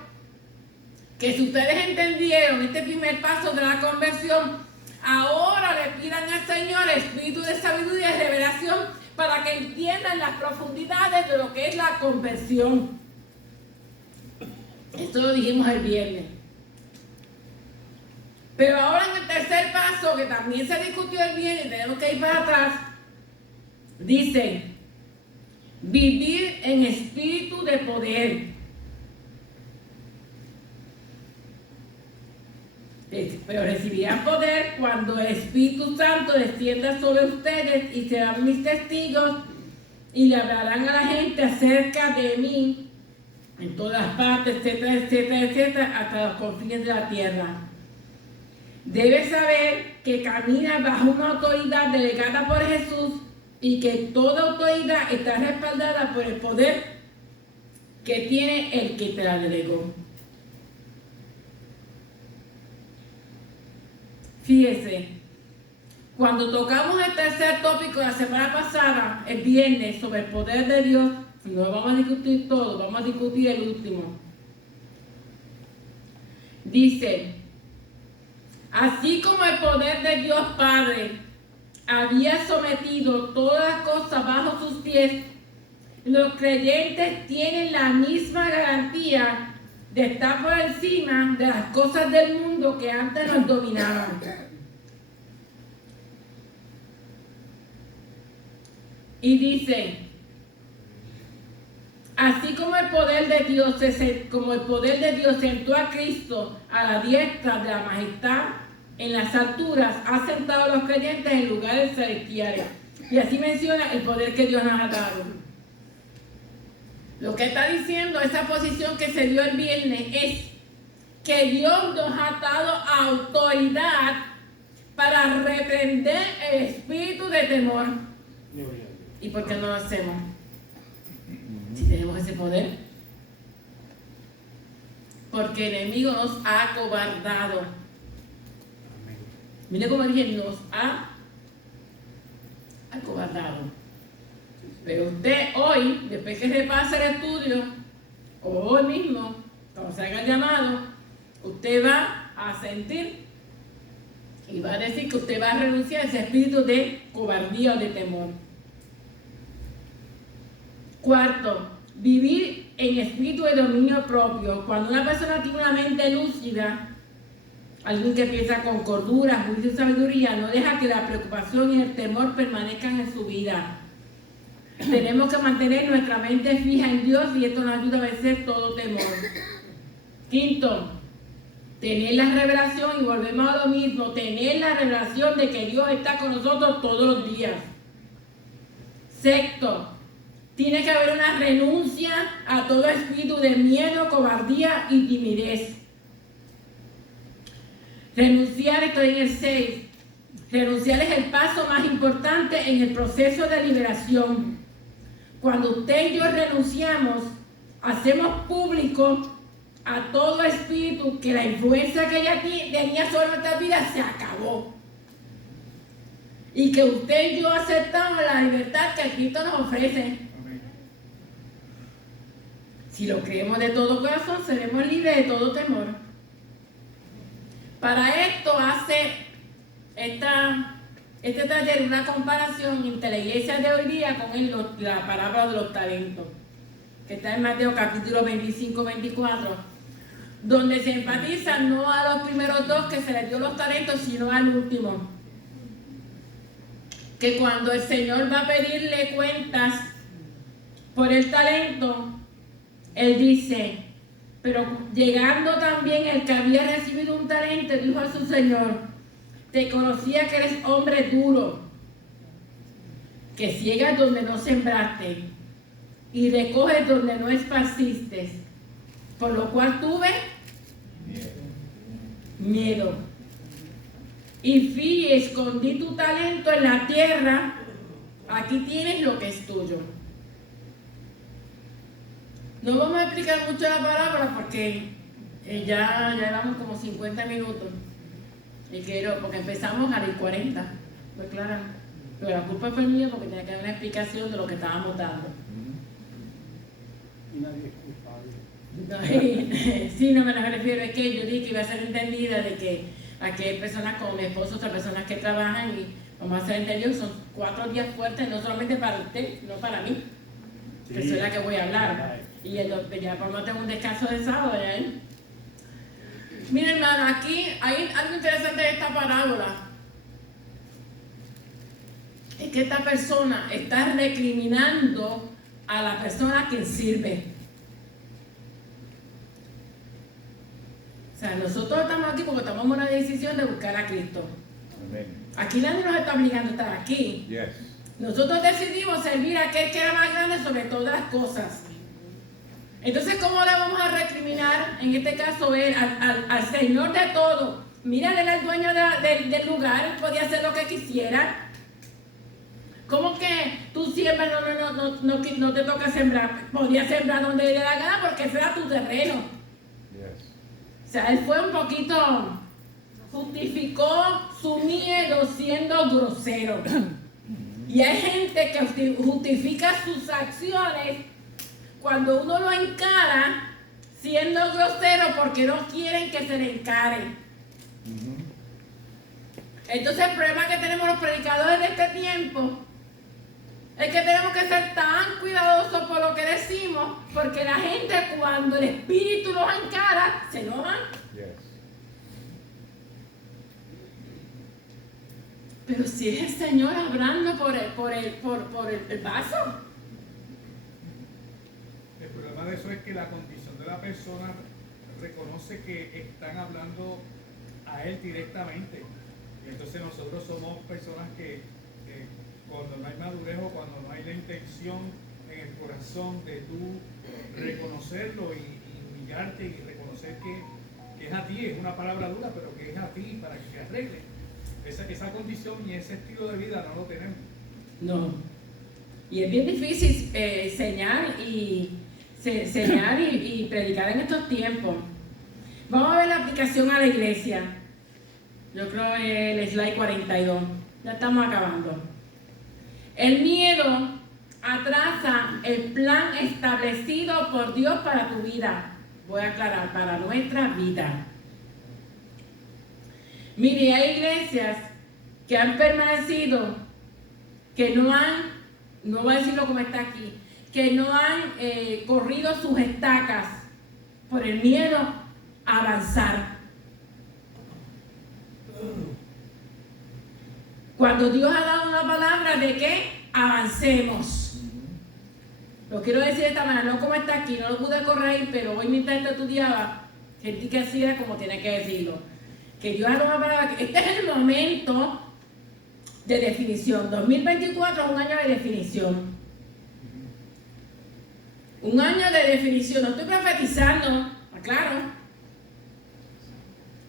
que si ustedes entendieron este primer paso de la conversión, ahora le pidan al Señor espíritu de sabiduría y revelación para que entiendan las profundidades de lo que es la conversión. Esto lo dijimos el viernes. Pero ahora en el tercer paso, que también se discutió el viernes, tenemos que ir para atrás, dice, vivir en espíritu de poder. Pero recibirán poder cuando el Espíritu Santo descienda sobre ustedes y serán mis testigos y le hablarán a la gente acerca de mí en todas partes, etcétera, etcétera, etcétera, hasta los confines de la tierra. Debes saber que caminas bajo una autoridad delegada por Jesús y que toda autoridad está respaldada por el poder que tiene el que te la delegó. Fíjese, cuando tocamos el tercer tópico la semana pasada, el viernes, sobre el poder de Dios, si no vamos a discutir todo, vamos a discutir el último. Dice, así como el poder de Dios Padre había sometido todas las cosas bajo sus pies, los creyentes tienen la misma garantía de estar por encima de las cosas del mundo que antes nos dominaban. Y dice, así como el poder de Dios sentó a Cristo a la diestra de la majestad en las alturas, ha sentado a los creyentes en lugares celestiales. Y así menciona el poder que Dios nos ha dado. Lo que está diciendo esa posición que se dio el viernes es que Dios nos ha dado autoridad para reprender el espíritu de temor. ¿Y por qué no lo hacemos? Si tenemos ese poder. Porque el enemigo nos ha acobardado. Mire cómo dije, nos ha acobardado. Pero usted hoy, después que repase el estudio, o hoy mismo, cuando se haga el llamado, usted va a sentir y va a decir que usted va a renunciar a ese espíritu de cobardía o de temor. Cuarto, vivir en espíritu de dominio propio. Cuando una persona tiene una mente lúcida, alguien que piensa con cordura, juicio y sabiduría, no deja que la preocupación y el temor permanezcan en su vida. Tenemos que mantener nuestra mente fija en Dios y esto nos ayuda a vencer todo temor. Quinto, tener la revelación, y volvemos a lo mismo, tener la revelación de que Dios está con nosotros todos los días. Sexto, tiene que haber una renuncia a todo espíritu de miedo, cobardía y timidez. Renunciar, estoy en el 6. Renunciar es el paso más importante en el proceso de liberación. Cuando usted y yo renunciamos, hacemos público a todo espíritu que la influencia que ella tenía sobre nuestra vida se acabó. Y que usted y yo aceptamos la libertad que Cristo nos ofrece. Si lo creemos de todo corazón, seremos libres de todo temor. Para esto hace este taller una comparación entre la iglesia de hoy día con la parábola de los talentos, que está en Mateo capítulo 25-24, donde se enfatiza no a los primeros dos que se les dio los talentos, sino al último. Que cuando el Señor va a pedirle cuentas por el talento, Él dice, pero llegando también el que había recibido un talento, dijo a su Señor, te conocía que eres hombre duro, que ciegas donde no sembraste y recoges donde no esparciste, por lo cual tuve miedo. Y fui y escondí tu talento en la tierra, aquí tienes lo que es tuyo. No vamos a explicar mucho la parábola porque ya llevamos como 50 minutos. Y porque empezamos a las 40. Pues claro, pero la culpa fue mía porque tenía que dar una explicación de lo que estábamos dando. Y nadie es culpable. Sí, no me refiero, es que yo dije que iba a ser entendida de que aquí hay personas como mi esposo, otras personas que trabajan y vamos a ser entendidos, son 4 días fuertes, no solamente para usted, sino para mí, que soy la que voy a hablar. Y ya por no tengo un descanso de sábado, ¿ya? Miren, hermano, aquí hay algo interesante de esta parábola. Es que esta persona está recriminando a la persona que sirve. O sea, nosotros estamos aquí porque tomamos una decisión de buscar a Cristo. Amén. Aquí nadie nos está obligando a estar aquí. Yes. Nosotros decidimos servir a aquel que era más grande sobre todas las cosas. Entonces, ¿cómo le vamos a recriminar, en este caso, al Señor de todo? Mira, él era el dueño del lugar, podía hacer lo que quisiera. ¿Cómo que tú siembras, no te toca sembrar? Podía sembrar donde le da gana porque ese era tu terreno. Yes. O sea, él fue un poquito, justificó su miedo siendo grosero. Y hay gente que justifica sus acciones cuando uno lo encara siendo grosero porque no quieren que se le encare. Entonces el problema que tenemos los predicadores de este tiempo es que tenemos que ser tan cuidadosos por lo que decimos, porque la gente cuando el espíritu los encara se enojan. Yes. Pero si es el Señor hablando por el vaso. El problema de eso es que la condición de la persona reconoce que están hablando a él directamente. Y entonces nosotros somos personas que cuando no hay madurez o cuando no hay la intención en el corazón de tú reconocerlo y humillarte y reconocer que es a ti, es una palabra dura, pero que es a ti para que te arregle. Esa condición y ese estilo de vida no lo tenemos. No. Y es bien difícil enseñar y predicar en estos tiempos. Vamos a ver la aplicación a la iglesia. Yo creo el slide 42. Ya estamos acabando. El miedo atrasa el plan establecido por Dios para tu vida. Voy a aclarar, para nuestra vida. Mire, hay iglesias que han permanecido, que no voy a decirlo como está aquí, que no han corrido sus estacas por el miedo a avanzar. Cuando Dios ha dado una palabra de que avancemos. Lo quiero decir de esta manera, no como está aquí, no lo pude corregir, pero hoy mientras estudiaba, sentí que así era como tiene que decirlo. Que Dios ha dado una palabra, que este es el momento de definición. 2024 es un año de definición. Un año de definición, no estoy profetizando, claro.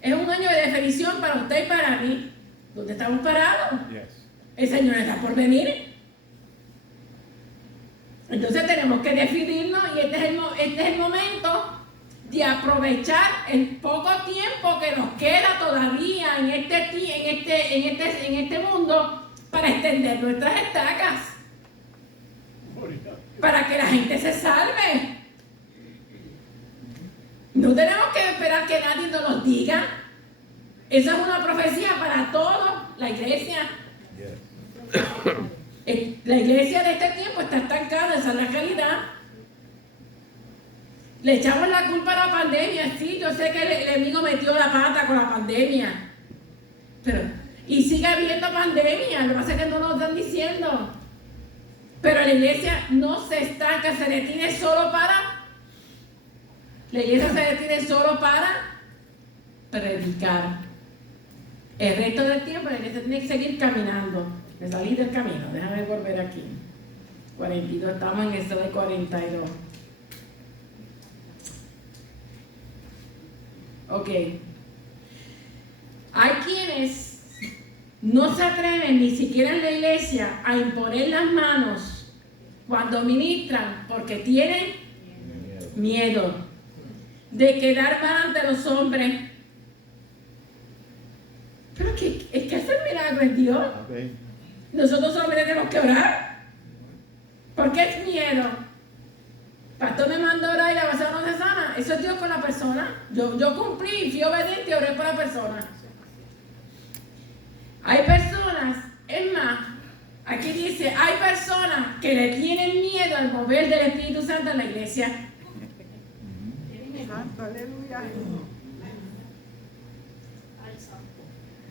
Es un año de definición para usted y para mí. ¿Dónde estamos parados? Yes. El Señor está por venir. Entonces tenemos que definirnos y este es el momento de aprovechar el poco tiempo que nos queda todavía en este mundo para extender nuestras estacas. Para que la gente se salve. No tenemos que esperar que nadie nos lo diga. Esa es una profecía para toda la iglesia. La iglesia de este tiempo está estancada, esa es la realidad. Le echamos la culpa a la pandemia, sí, yo sé que el enemigo metió la pata con la pandemia. Y sigue habiendo pandemia, lo que pasa es que no nos están diciendo. Pero la iglesia no se estanca, se detiene solo para. La iglesia se detiene solo para predicar. El resto del tiempo la iglesia tiene que seguir caminando. Me salí del camino, déjame volver aquí. 42, estamos en esto de 42. Ok. Hay quienes no se atreven ni siquiera en la iglesia a imponer las manos cuando ministran porque tienen miedo de quedar mal ante los hombres. Pero es que hacer milagro es Dios. Okay. Nosotros solamente tenemos que orar. ¿Por qué es miedo? Pastor me mandó a orar y la persona no se sana. Eso es Dios con la persona. Yo cumplí, fui obediente y oré por la persona. Hay personas, es más, aquí dice, hay personas que le tienen miedo al mover del Espíritu Santo en la iglesia. Santo, aleluya.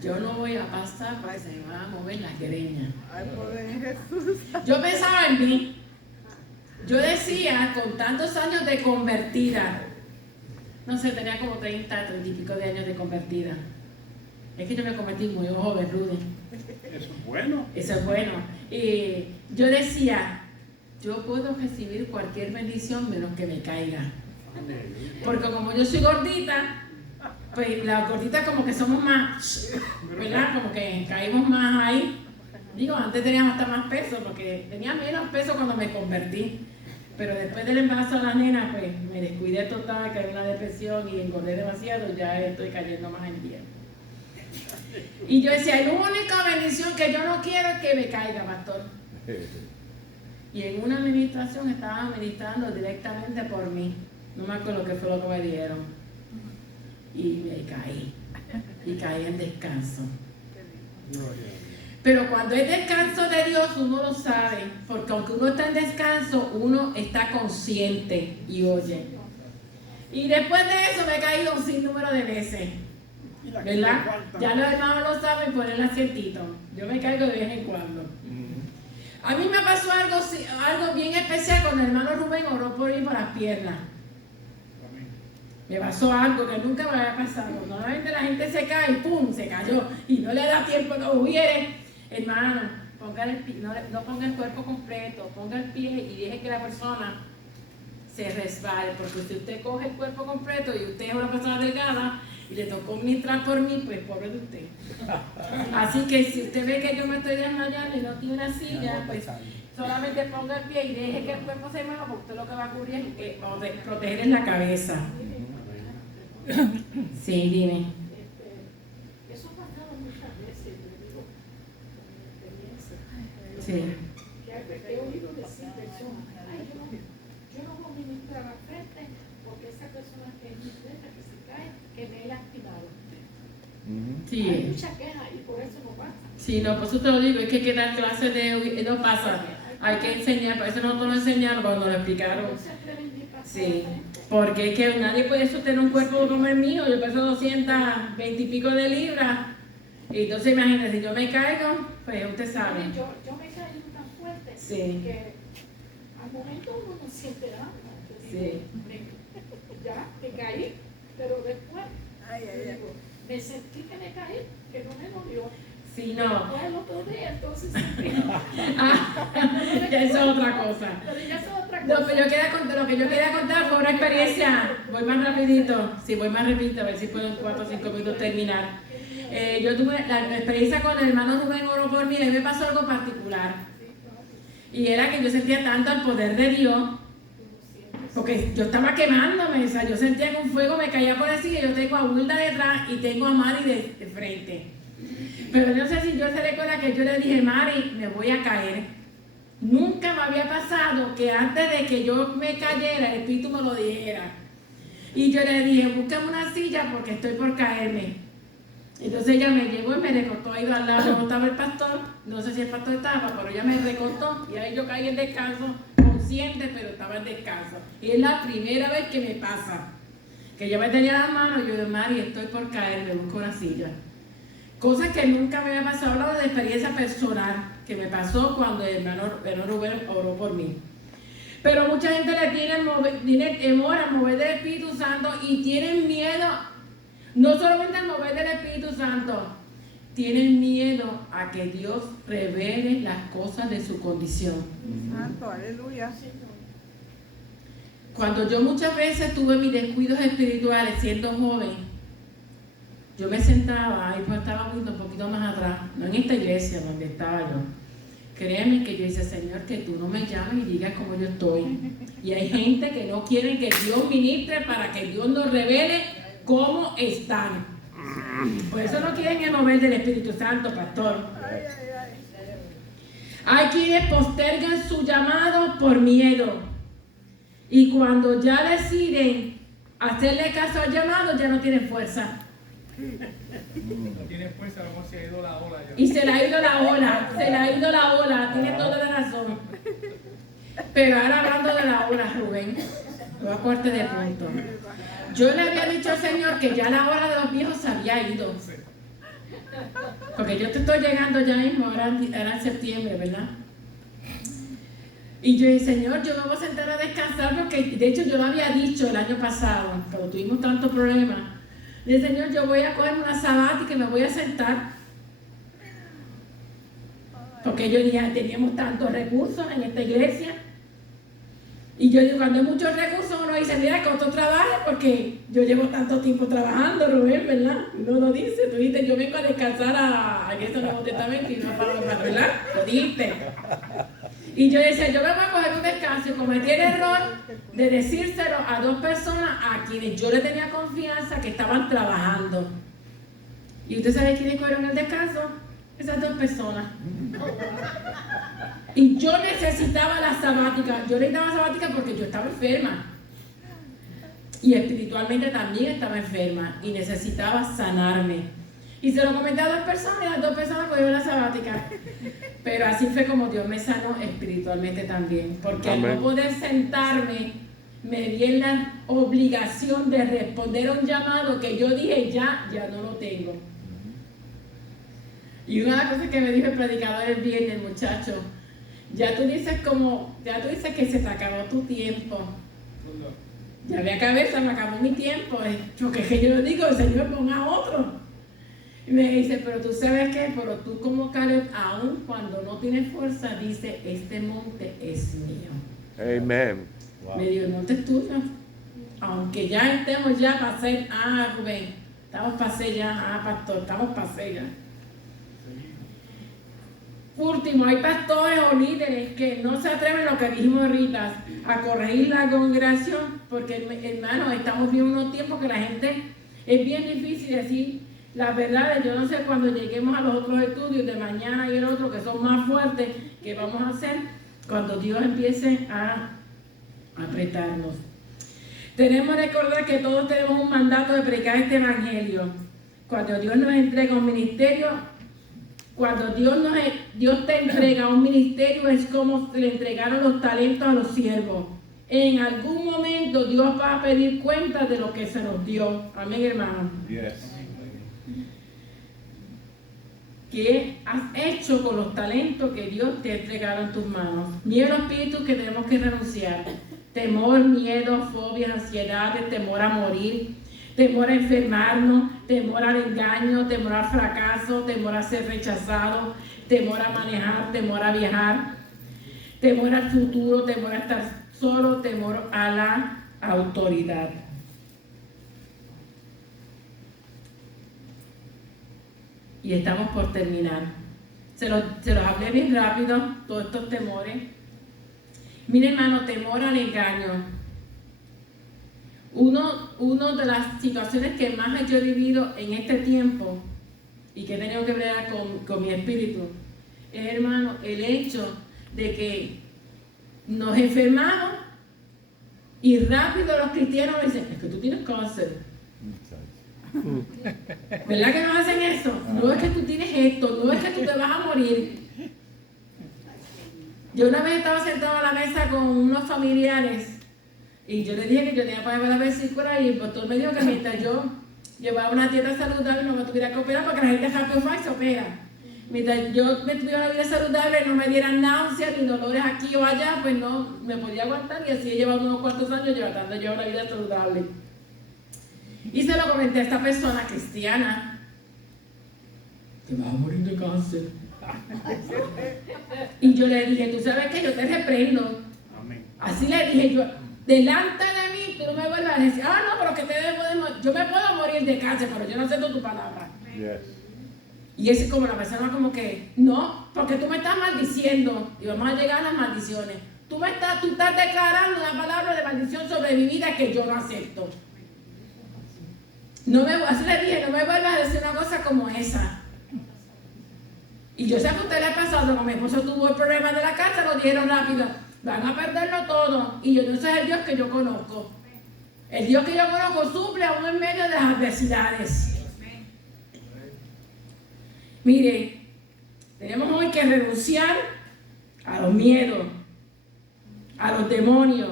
Yo no voy a pasar para que se me van a mover las greñas. Ay, poder en Jesús. Yo pensaba en mí. Yo decía, con tantos años de convertida, no sé, tenía como 30 y pico de años de convertida. Es que yo me convertí muy joven, Rudy. Eso es bueno. Eso es bueno. Y yo decía, yo puedo recibir cualquier bendición menos que me caiga. Porque como yo soy gordita, pues las gorditas como que somos más, ¿verdad? Como que caímos más ahí. Digo, antes teníamos hasta más peso, porque tenía menos peso cuando me convertí. Pero después del embarazo de la nena, pues me descuidé total, caí en una depresión y engordé demasiado, ya estoy cayendo más en tiempo. Y yo decía, la única bendición que yo no quiero es que me caiga, pastor. Y en una administración estaban ministrando directamente por mí. No me acuerdo qué fue lo que me dieron. Y me caí. Y caí en descanso. Pero cuando es descanso de Dios, uno lo sabe. Porque aunque uno está en descanso, uno está consciente y oye. Y después de eso me he caído un sinnúmero de veces. ¿Verdad? Ya los hermanos lo saben, ponen el asientito. Yo me caigo de vez en cuando. A mí me pasó algo bien especial cuando el hermano Rubén oró por mí por las piernas. Amén. Me pasó algo que nunca me había pasado. Normalmente la gente se cae y ¡pum! Se cayó. Y no le da tiempo, no hubiere. Hermano, no ponga el cuerpo completo, ponga el pie y deje que la persona se resbale. Porque si usted coge el cuerpo completo y usted es una persona delgada y le tocó ministrar por mí, pues pobre de usted. Así que si usted ve que yo me estoy desmayando y no tiene una silla, pues solamente ponga el pie y deje que el cuerpo se mueva, porque usted lo que va a cubrir es proteger en la cabeza. Sí, dime. Eso ha pasado muchas veces, yo digo, con mi experiencia. Sí. Que he oído decir personas, ay, yo no voy a ministrar a frente porque esa persona que es mi frente, que se cae, que me he lastimado. Sí. Hay mucha queja y por eso no pasa. Sí, no, por eso te lo digo, es que hay que dar clases de... No pasa, hay que enseñar, por eso nosotros lo enseñaron cuando lo explicaron. Entonces aprendí a pasar Sí, a frente. porque es que nadie puede sostener un cuerpo como el mío, yo peso 220 y pico de libras, y entonces imagínate, si yo me caigo, pues usted sabe. Yo me he caído tan fuerte Sí. que al momento uno no siente nada. Yo Sí. digo, ya, me caí, pero después Ay, yo ay, ay. digo, me sentí que me caí, que no me dolió. Sí, no. Después el otro día, entonces sentí. Ya eso es otra cosa. Pero ya eso es otra No, cosa. pero yo quería contar, lo que yo quería contar fue una experiencia, voy más rapidito, sí, voy más rapidito, a ver si puedo en 4 o 5 minutos terminar. Yo tuve la experiencia con el hermano Rubén oró por mí, a mí me pasó algo particular. Y era que yo sentía tanto el poder de Dios, porque yo estaba quemándome, o sea, yo sentía que un fuego me caía por encima, y yo tengo a Wilda detrás y tengo a Mari de frente. Pero no sé si yo se recuerda que yo le dije, Mari, me voy a caer. Nunca me había pasado que antes de que yo me cayera, el Espíritu me lo dijera. Y yo le dije, búscame una silla porque estoy por caerme. Entonces ella me llevó y me recostó ahí al lado donde estaba el pastor. No sé si el pastor estaba, pero ella me recostó y ahí yo caí en descanso, consciente, pero estaba en descanso. Y es la primera vez que me pasa. Que yo me tenía las manos y yo de Mari, estoy por caerme, busco una silla. Cosa que nunca me había pasado, hablando de experiencia personal que me pasó cuando el hermano Rubén oró por mí. Pero mucha gente le tiene temor al mover del Espíritu Santo y tienen miedo, no solamente al mover del Espíritu Santo, tienen miedo a que Dios revele las cosas de su condición. Santo, aleluya. Cuando yo muchas veces tuve mis descuidos espirituales siendo joven, yo me sentaba y pues estaba un poquito más atrás, no en esta iglesia donde estaba yo. Créeme que yo decía, Señor, que tú no me llames y digas cómo yo estoy. Y hay gente que no quiere que Dios ministre para que Dios nos revele cómo están. Por eso no quieren el mover del Espíritu Santo, pastor. Ay, ay, ay. Hay quienes postergan su llamado por miedo. Y cuando ya deciden hacerle caso al llamado, ya no tienen fuerza. No tiene fuerza, vamos, se ha ido la ola ya. Y se le ha ido la ola, se le ha ido la ola, tiene toda la razón. Pero ahora hablando de la ola, Rubén, voy a corte de punto. Yo le había dicho al Señor que ya la hora de los viejos se había ido. Porque yo te estoy llegando ya mismo, ahora en septiembre, ¿verdad? Y yo dije, Señor, yo me voy a sentar a descansar porque, de hecho, yo lo había dicho el año pasado, pero tuvimos tantos problemas. Dije, Señor, yo voy a coger una sabática y me voy a sentar. Porque yo dije, teníamos tantos recursos en esta iglesia. Y yo digo, cuando hay muchos recursos, uno dice, mira, que otro trabaje, porque yo llevo tanto tiempo trabajando, Rubén, ¿verdad? Uno lo dice, tú dijiste, yo vengo a descansar a este Nuevo Testamento y no para ¿verdad? Lo dijiste. Y yo decía, yo me voy a coger un descanso y cometí el error de decírselo a 2 personas a quienes yo le tenía confianza que estaban trabajando. ¿Y usted sabe quiénes cogieron el descanso? Esas 2 personas. Y yo necesitaba la sabática. Yo necesitaba sabática porque yo estaba enferma. Y espiritualmente también estaba enferma. Y necesitaba sanarme. Y se lo comenté a 2 personas y las 2 personas cogieron la sabática. Pero así fue como Dios me sanó espiritualmente también. Porque al no poder sentarme, me vi en la obligación de responder a un llamado que yo dije, ya no lo tengo. Y una de las cosas que me dijo el predicador el viernes, muchacho, Ya tú dices que se te acabó tu tiempo. Ya me acabé, se me acabó mi tiempo. Lo que yo le digo, el Señor ponga a otro. Y me dice, pero tú sabes qué, pero tú como Caleb, aún cuando no tienes fuerza, dice, este monte es mío. Amen. Me dijo, no te estudias. Aunque ya estemos ya para ser, Rubén, estamos para ser ya, pastor, estamos para ser ya. Último, hay pastores o líderes que no se atreven, lo que dijimos ahorita, a corregir la congregación, porque hermano, estamos viendo unos tiempos que la gente es bien difícil decir las verdades. Yo no sé cuando lleguemos a los otros estudios de mañana y el otro que son más fuertes, que vamos a hacer cuando Dios empiece a apretarnos. Tenemos que recordar que todos tenemos un mandato de predicar este evangelio. Cuando Dios nos entrega un ministerio, cuando Dios te entrega un ministerio, es como le entregaron los talentos a los siervos. En algún momento Dios va a pedir cuenta de lo que se nos dio. Amén, hermano. Yes. ¿Qué has hecho con los talentos que Dios te ha entregado en tus manos? Miedo al espíritu que tenemos que renunciar. Temor, miedo, fobias, ansiedades, temor a morir, temor a enfermarnos, temor al engaño, temor al fracaso, temor a ser rechazado, temor a manejar, temor a viajar, temor al futuro, temor a estar solo, temor a la autoridad. Y estamos por terminar. Se los hablé bien rápido, todos estos temores. Mire, hermano, temor al engaño. Una de las situaciones que más yo he vivido en este tiempo y que he tenido que ver con mi espíritu es, hermano, el hecho de que nos enfermamos y rápido los cristianos dicen, es que tú tienes cáncer. ¿Verdad que nos hacen eso? No es que tú tienes esto, no es que tú te vas a morir. Yo una vez estaba sentado a la mesa con unos familiares y yo les dije que yo tenía para ver la vesícula y el doctor me dijo que mientras yo llevaba una dieta saludable no me tuviera que operar porque la gente rápido va y se opera. Mientras yo me tuviera una vida saludable, no me dieran náuseas ni dolores aquí o allá, pues no me podía aguantar y así he llevado unos cuantos años tratando de llevar una vida saludable. Y se lo comenté a esta persona cristiana, te vas a morir de cáncer. Y yo le dije, tú sabes que yo te reprendo. Amén. Así le dije yo, delante de mí, tú no me vuelvas a decir, no, pero que te debo de morir. Yo me puedo morir de cáncer, pero yo no acepto tu palabra. Yes. Y es como la persona como que, no, porque tú me estás maldiciendo. Y vamos a llegar a las maldiciones. Tú estás declarando una palabra de maldición sobre mi vida que yo no acepto. Así le dije, no me vuelvas a decir una cosa como esa. Y yo sé que a usted le ha pasado, como mi esposo tuvo el problema de la casa, lo dijeron rápido, van a perderlo todo. Y yo no sé el Dios que yo conozco. El Dios que yo conozco suple aún en medio de las adversidades. Mire, tenemos hoy que renunciar a los miedos, a los demonios,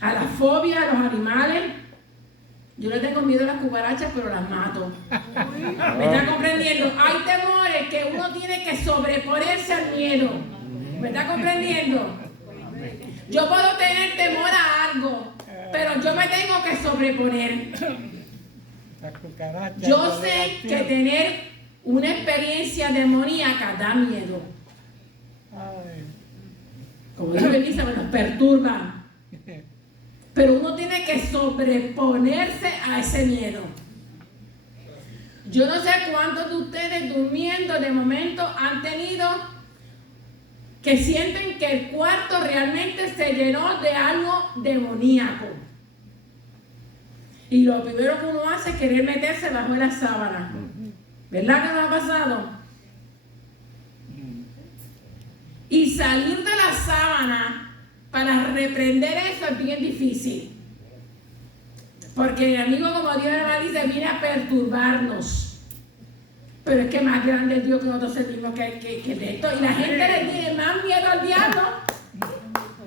a la fobia, a los animales. Yo le tengo miedo a las cucarachas, pero las mato. ¿Me está comprendiendo? Hay temores que uno tiene que sobreponerse al miedo. ¿Me está comprendiendo? Yo puedo tener temor a algo, pero yo me tengo que sobreponer. Yo sé que tener una experiencia demoníaca da miedo. Como dice Elisa, me nos perturba. Pero uno tiene que sobreponerse a ese miedo. Yo no sé cuántos de ustedes durmiendo de momento han tenido que sienten que el cuarto realmente se llenó de algo demoníaco. Y lo primero que uno hace es querer meterse bajo la sábana. ¿Verdad que nos ha pasado? Y salir de la sábana para reprender eso es bien difícil. Porque el amigo, como Dios le dice, viene a perturbarnos. Pero es que más grande es Dios que nosotros servimos que de esto. Y la gente le tiene más miedo al diablo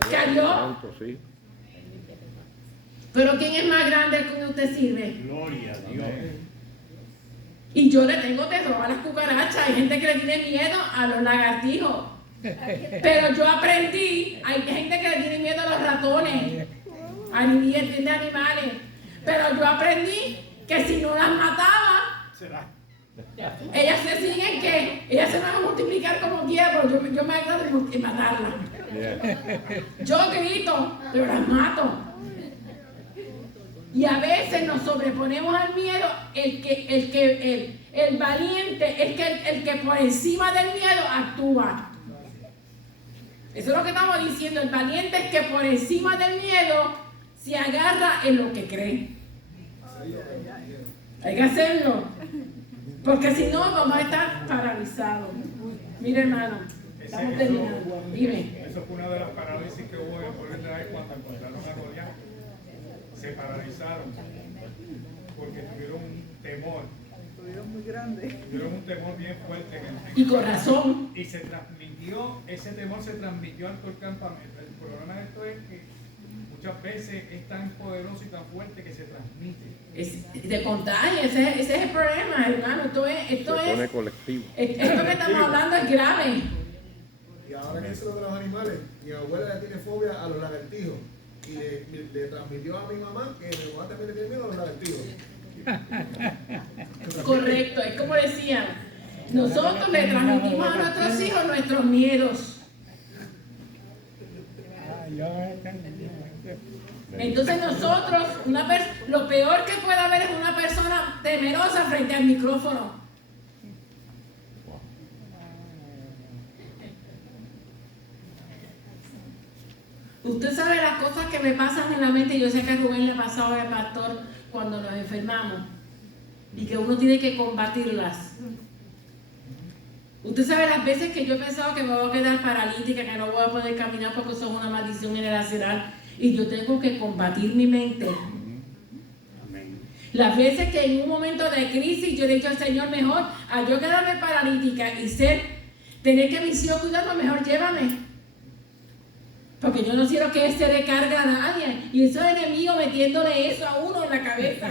que a Dios. Pero ¿quién es más grande el que usted sirve? Gloria a Dios. Y yo le tengo terror a las cucarachas. Hay gente que le tiene miedo a los lagartijos. Pero yo aprendí, hay gente que le tiene miedo a los ratones, a animales, pero yo aprendí que si no las mataba, será. ellas se siguen que, ellas se van a multiplicar como quiera, pero yo me hago de matarlas. Yo grito, pero las mato. Y a veces nos sobreponemos al miedo, el valiente es que el que por encima del miedo actúa. Eso es lo que estamos diciendo, el valiente es que por encima del miedo se agarra en lo que cree. Hay que hacerlo, porque si no vamos a estar paralizados. Mire, hermano, estamos terminando. Dime. Eso fue una de las parálisis que hubo en el pueblo de Israel cuando encontraron a Goliat. Se paralizaron porque tuvieron un temor. Estuvieron muy grandes. Tuvieron un temor bien fuerte en el Y con razón. Y se transmitió, ese temor se transmitió al todo el campamento. El problema de esto es que muchas veces es tan poderoso y tan fuerte que se transmite. De contagia, ese es el problema, hermano. Esto pone colectivo. Esto que estamos hablando es grave. Y ahora que eso de los animales, mi abuela le tiene fobia a los lagartijos. Y le transmitió a mi mamá que mi mamá también le tiene miedo a los lagartijos. Correcto, es como decían, nosotros le transmitimos a nuestros hijos nuestros miedos. Entonces nosotros, lo peor que puede haber es una persona temerosa frente al micrófono. Usted sabe las cosas que me pasan en la mente. Yo sé que a Rubén le ha pasado al pastor cuando nos enfermamos y que uno tiene que combatirlas. Usted sabe las veces que yo he pensado que me voy a quedar paralítica, que no voy a poder caminar porque eso es una maldición generacional y yo tengo que combatir mi mente. Las veces que en un momento de crisis yo he dicho al Señor, mejor a yo quedarme paralítica y tener que mis hijos cuidarme, mejor llévame. Porque yo no quiero que se recargue a nadie. Y esos enemigos metiéndole eso a uno en la cabeza.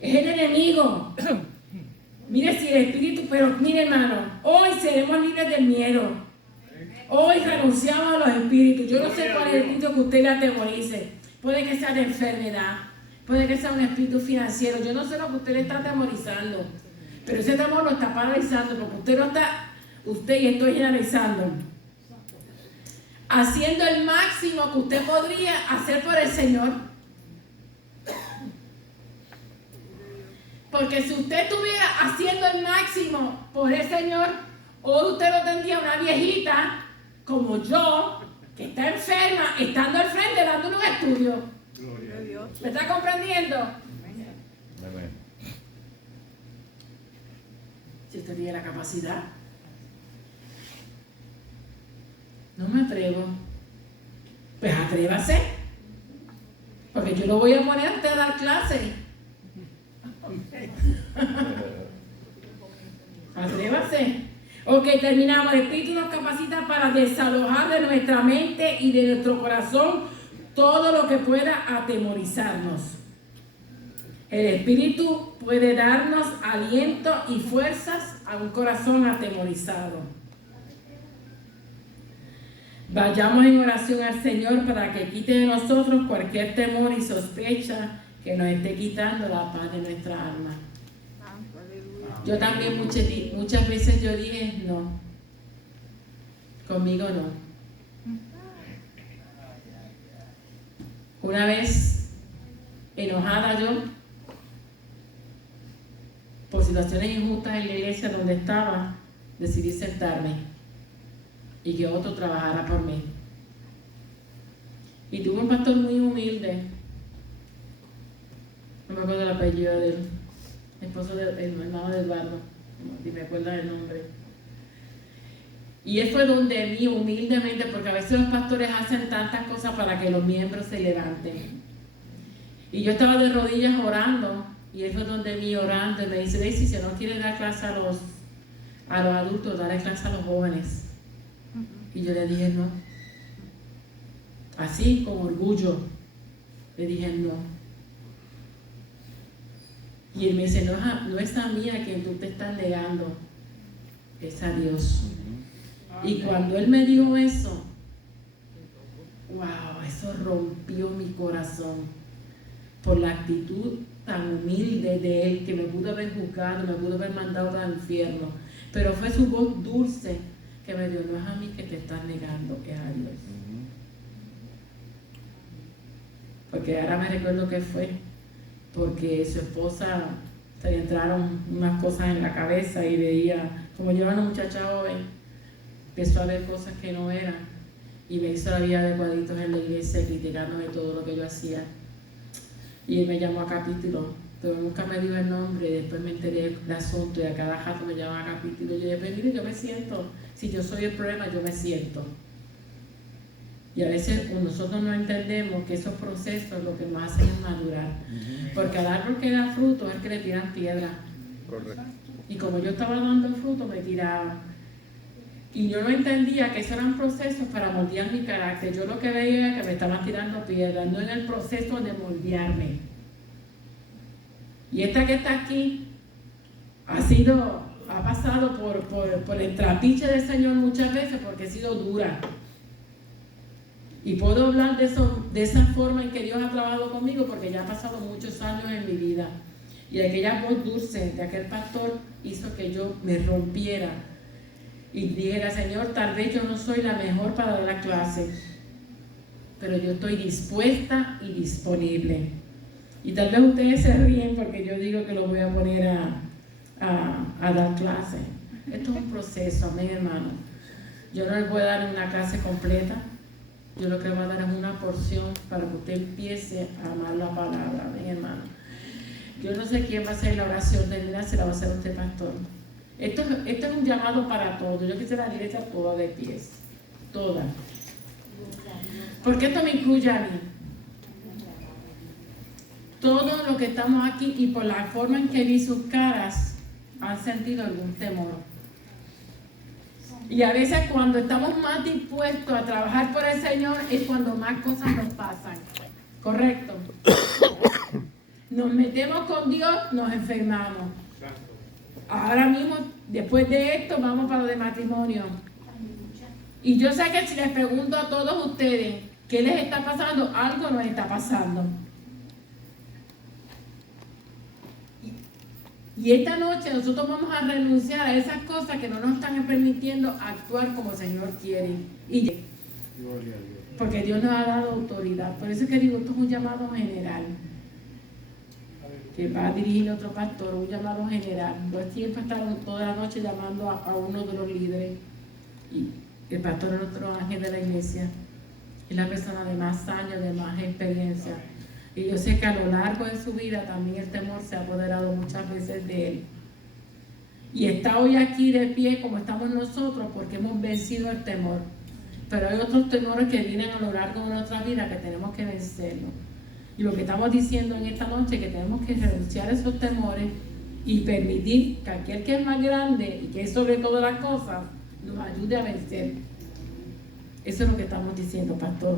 Es el enemigo. Mire si el espíritu, pero mire hermano, hoy seremos libres del miedo. Hoy renunciamos a los espíritus. Yo no sé cuál es el espíritu que usted le atemorice. Puede que sea de enfermedad. Puede que sea un espíritu financiero. Yo no sé lo que usted le está atemorizando. Pero ese temor lo está paralizando porque usted no está... Usted, y estoy generalizando, haciendo el máximo que usted podría hacer por el Señor. Porque si usted estuviera haciendo el máximo por el Señor, hoy usted no tendría una viejita como yo, que está enferma, estando al frente dando un estudio. ¿Me está comprendiendo? Si usted tiene la capacidad. No me atrevo. Pues atrévase. Porque yo lo voy a poner a usted a dar clase. Atrévase. Ok, terminamos. El Espíritu nos capacita para desalojar de nuestra mente y de nuestro corazón todo lo que pueda atemorizarnos. El Espíritu puede darnos aliento y fuerzas a un corazón atemorizado. Vayamos en oración al Señor para que quite de nosotros cualquier temor y sospecha que nos esté quitando la paz de nuestra alma. Yo también muchas veces yo dije, no, conmigo no. Una vez, enojada yo, por situaciones injustas en la iglesia donde estaba, decidí sentarme y que otro trabajara por mí. Y tuve un pastor muy humilde, no me acuerdo el apellido de él, esposo del hermano de Eduardo, si me acuerdo el nombre. Y él fue donde mí humildemente, porque a veces los pastores hacen tantas cosas para que los miembros se levanten. Y yo estaba de rodillas orando, y él fue donde mí orando, y me dice, Daisy, si no quieres dar clase a los adultos, dale clase a los jóvenes. Y yo le dije no. Así, con orgullo, le dije no. Y él me dice, no es a mí a quien tú te estás negando. es a Dios. Y cuando Él me dijo eso, wow, eso rompió mi corazón por la actitud tan humilde de Él, que me pudo haber juzgado, me pudo haber mandado al infierno, pero fue su voz dulce que me dio: no es a mí que te estás negando, es a Dios. Porque ahora me recuerdo que fue porque su esposa se le entraron unas cosas en la cabeza y veía, como yo era una muchacha joven, empezó a ver cosas que no eran y me hizo la vida de cuadritos en la iglesia criticándome todo lo que yo hacía. Y él me llamó a capítulo, pero nunca me dio el nombre, y después me enteré del asunto y a cada rato me llaman a capítulo. Y yo dije: mire, yo me siento, si yo soy el problema, yo me siento. Y a veces nosotros no entendemos que esos procesos lo que nos hacen es madurar. Porque al árbol que da fruto es el que le tiran piedra. Correcto. Y como yo estaba dando fruto, me tiraban. Y yo no entendía que esos eran procesos para moldear mi carácter. Yo lo que veía era que me estaban tirando piedras, no en el proceso de moldearme. Y esta que está aquí ha pasado por el trapiche del Señor muchas veces porque he sido dura. Y puedo hablar de eso, de esa forma en que Dios ha trabajado conmigo, porque ya ha pasado muchos años en mi vida. Y aquella voz dulce de aquel pastor hizo que yo me rompiera y dijera: Señor, tal vez yo no soy la mejor para dar la clase, pero yo estoy dispuesta y disponible. Y tal vez ustedes se ríen porque yo digo que lo voy a poner a dar clase. Esto es un proceso, amén, hermano. Yo no les voy a dar una clase completa. Yo lo que voy a dar es una porción para que usted empiece a amar la palabra, amén, hermano. Yo no sé quién va a hacer la oración de vida, se la va a hacer usted, pastor. Esto es un llamado para todos. Yo quisiera la iglesia toda de pies, toda. Porque esto me incluye a mí. Todos los que estamos aquí, y por la forma en que vi sus caras, han sentido algún temor. Y a veces cuando estamos más dispuestos a trabajar por el Señor es cuando más cosas nos pasan. ¿Correcto? Nos metemos con Dios, nos enfermamos. Ahora mismo, después de esto, vamos para lo de matrimonio. Y yo sé que si les pregunto a todos ustedes qué les está pasando, algo nos está pasando. Y esta noche nosotros vamos a renunciar a esas cosas que no nos están permitiendo actuar como el Señor quiere. Porque Dios nos ha dado autoridad. Por eso es que digo, esto es un llamado general. Que va a dirigir otro pastor, un llamado general. No es tiempo estar toda la noche llamando a uno de los líderes. Y el pastor es nuestro ángel de la iglesia. Es la persona de más años, de más experiencia. Y yo sé que a lo largo de su vida también el temor se ha apoderado muchas veces de él. Y está hoy aquí de pie como estamos nosotros porque hemos vencido el temor. Pero hay otros temores que vienen a lo largo de nuestra vida que tenemos que vencerlos. Y lo que estamos diciendo en esta noche es que tenemos que renunciar a esos temores y permitir que aquel que es más grande y que es sobre todas las cosas nos ayude a vencer. Eso es lo que estamos diciendo, pastor.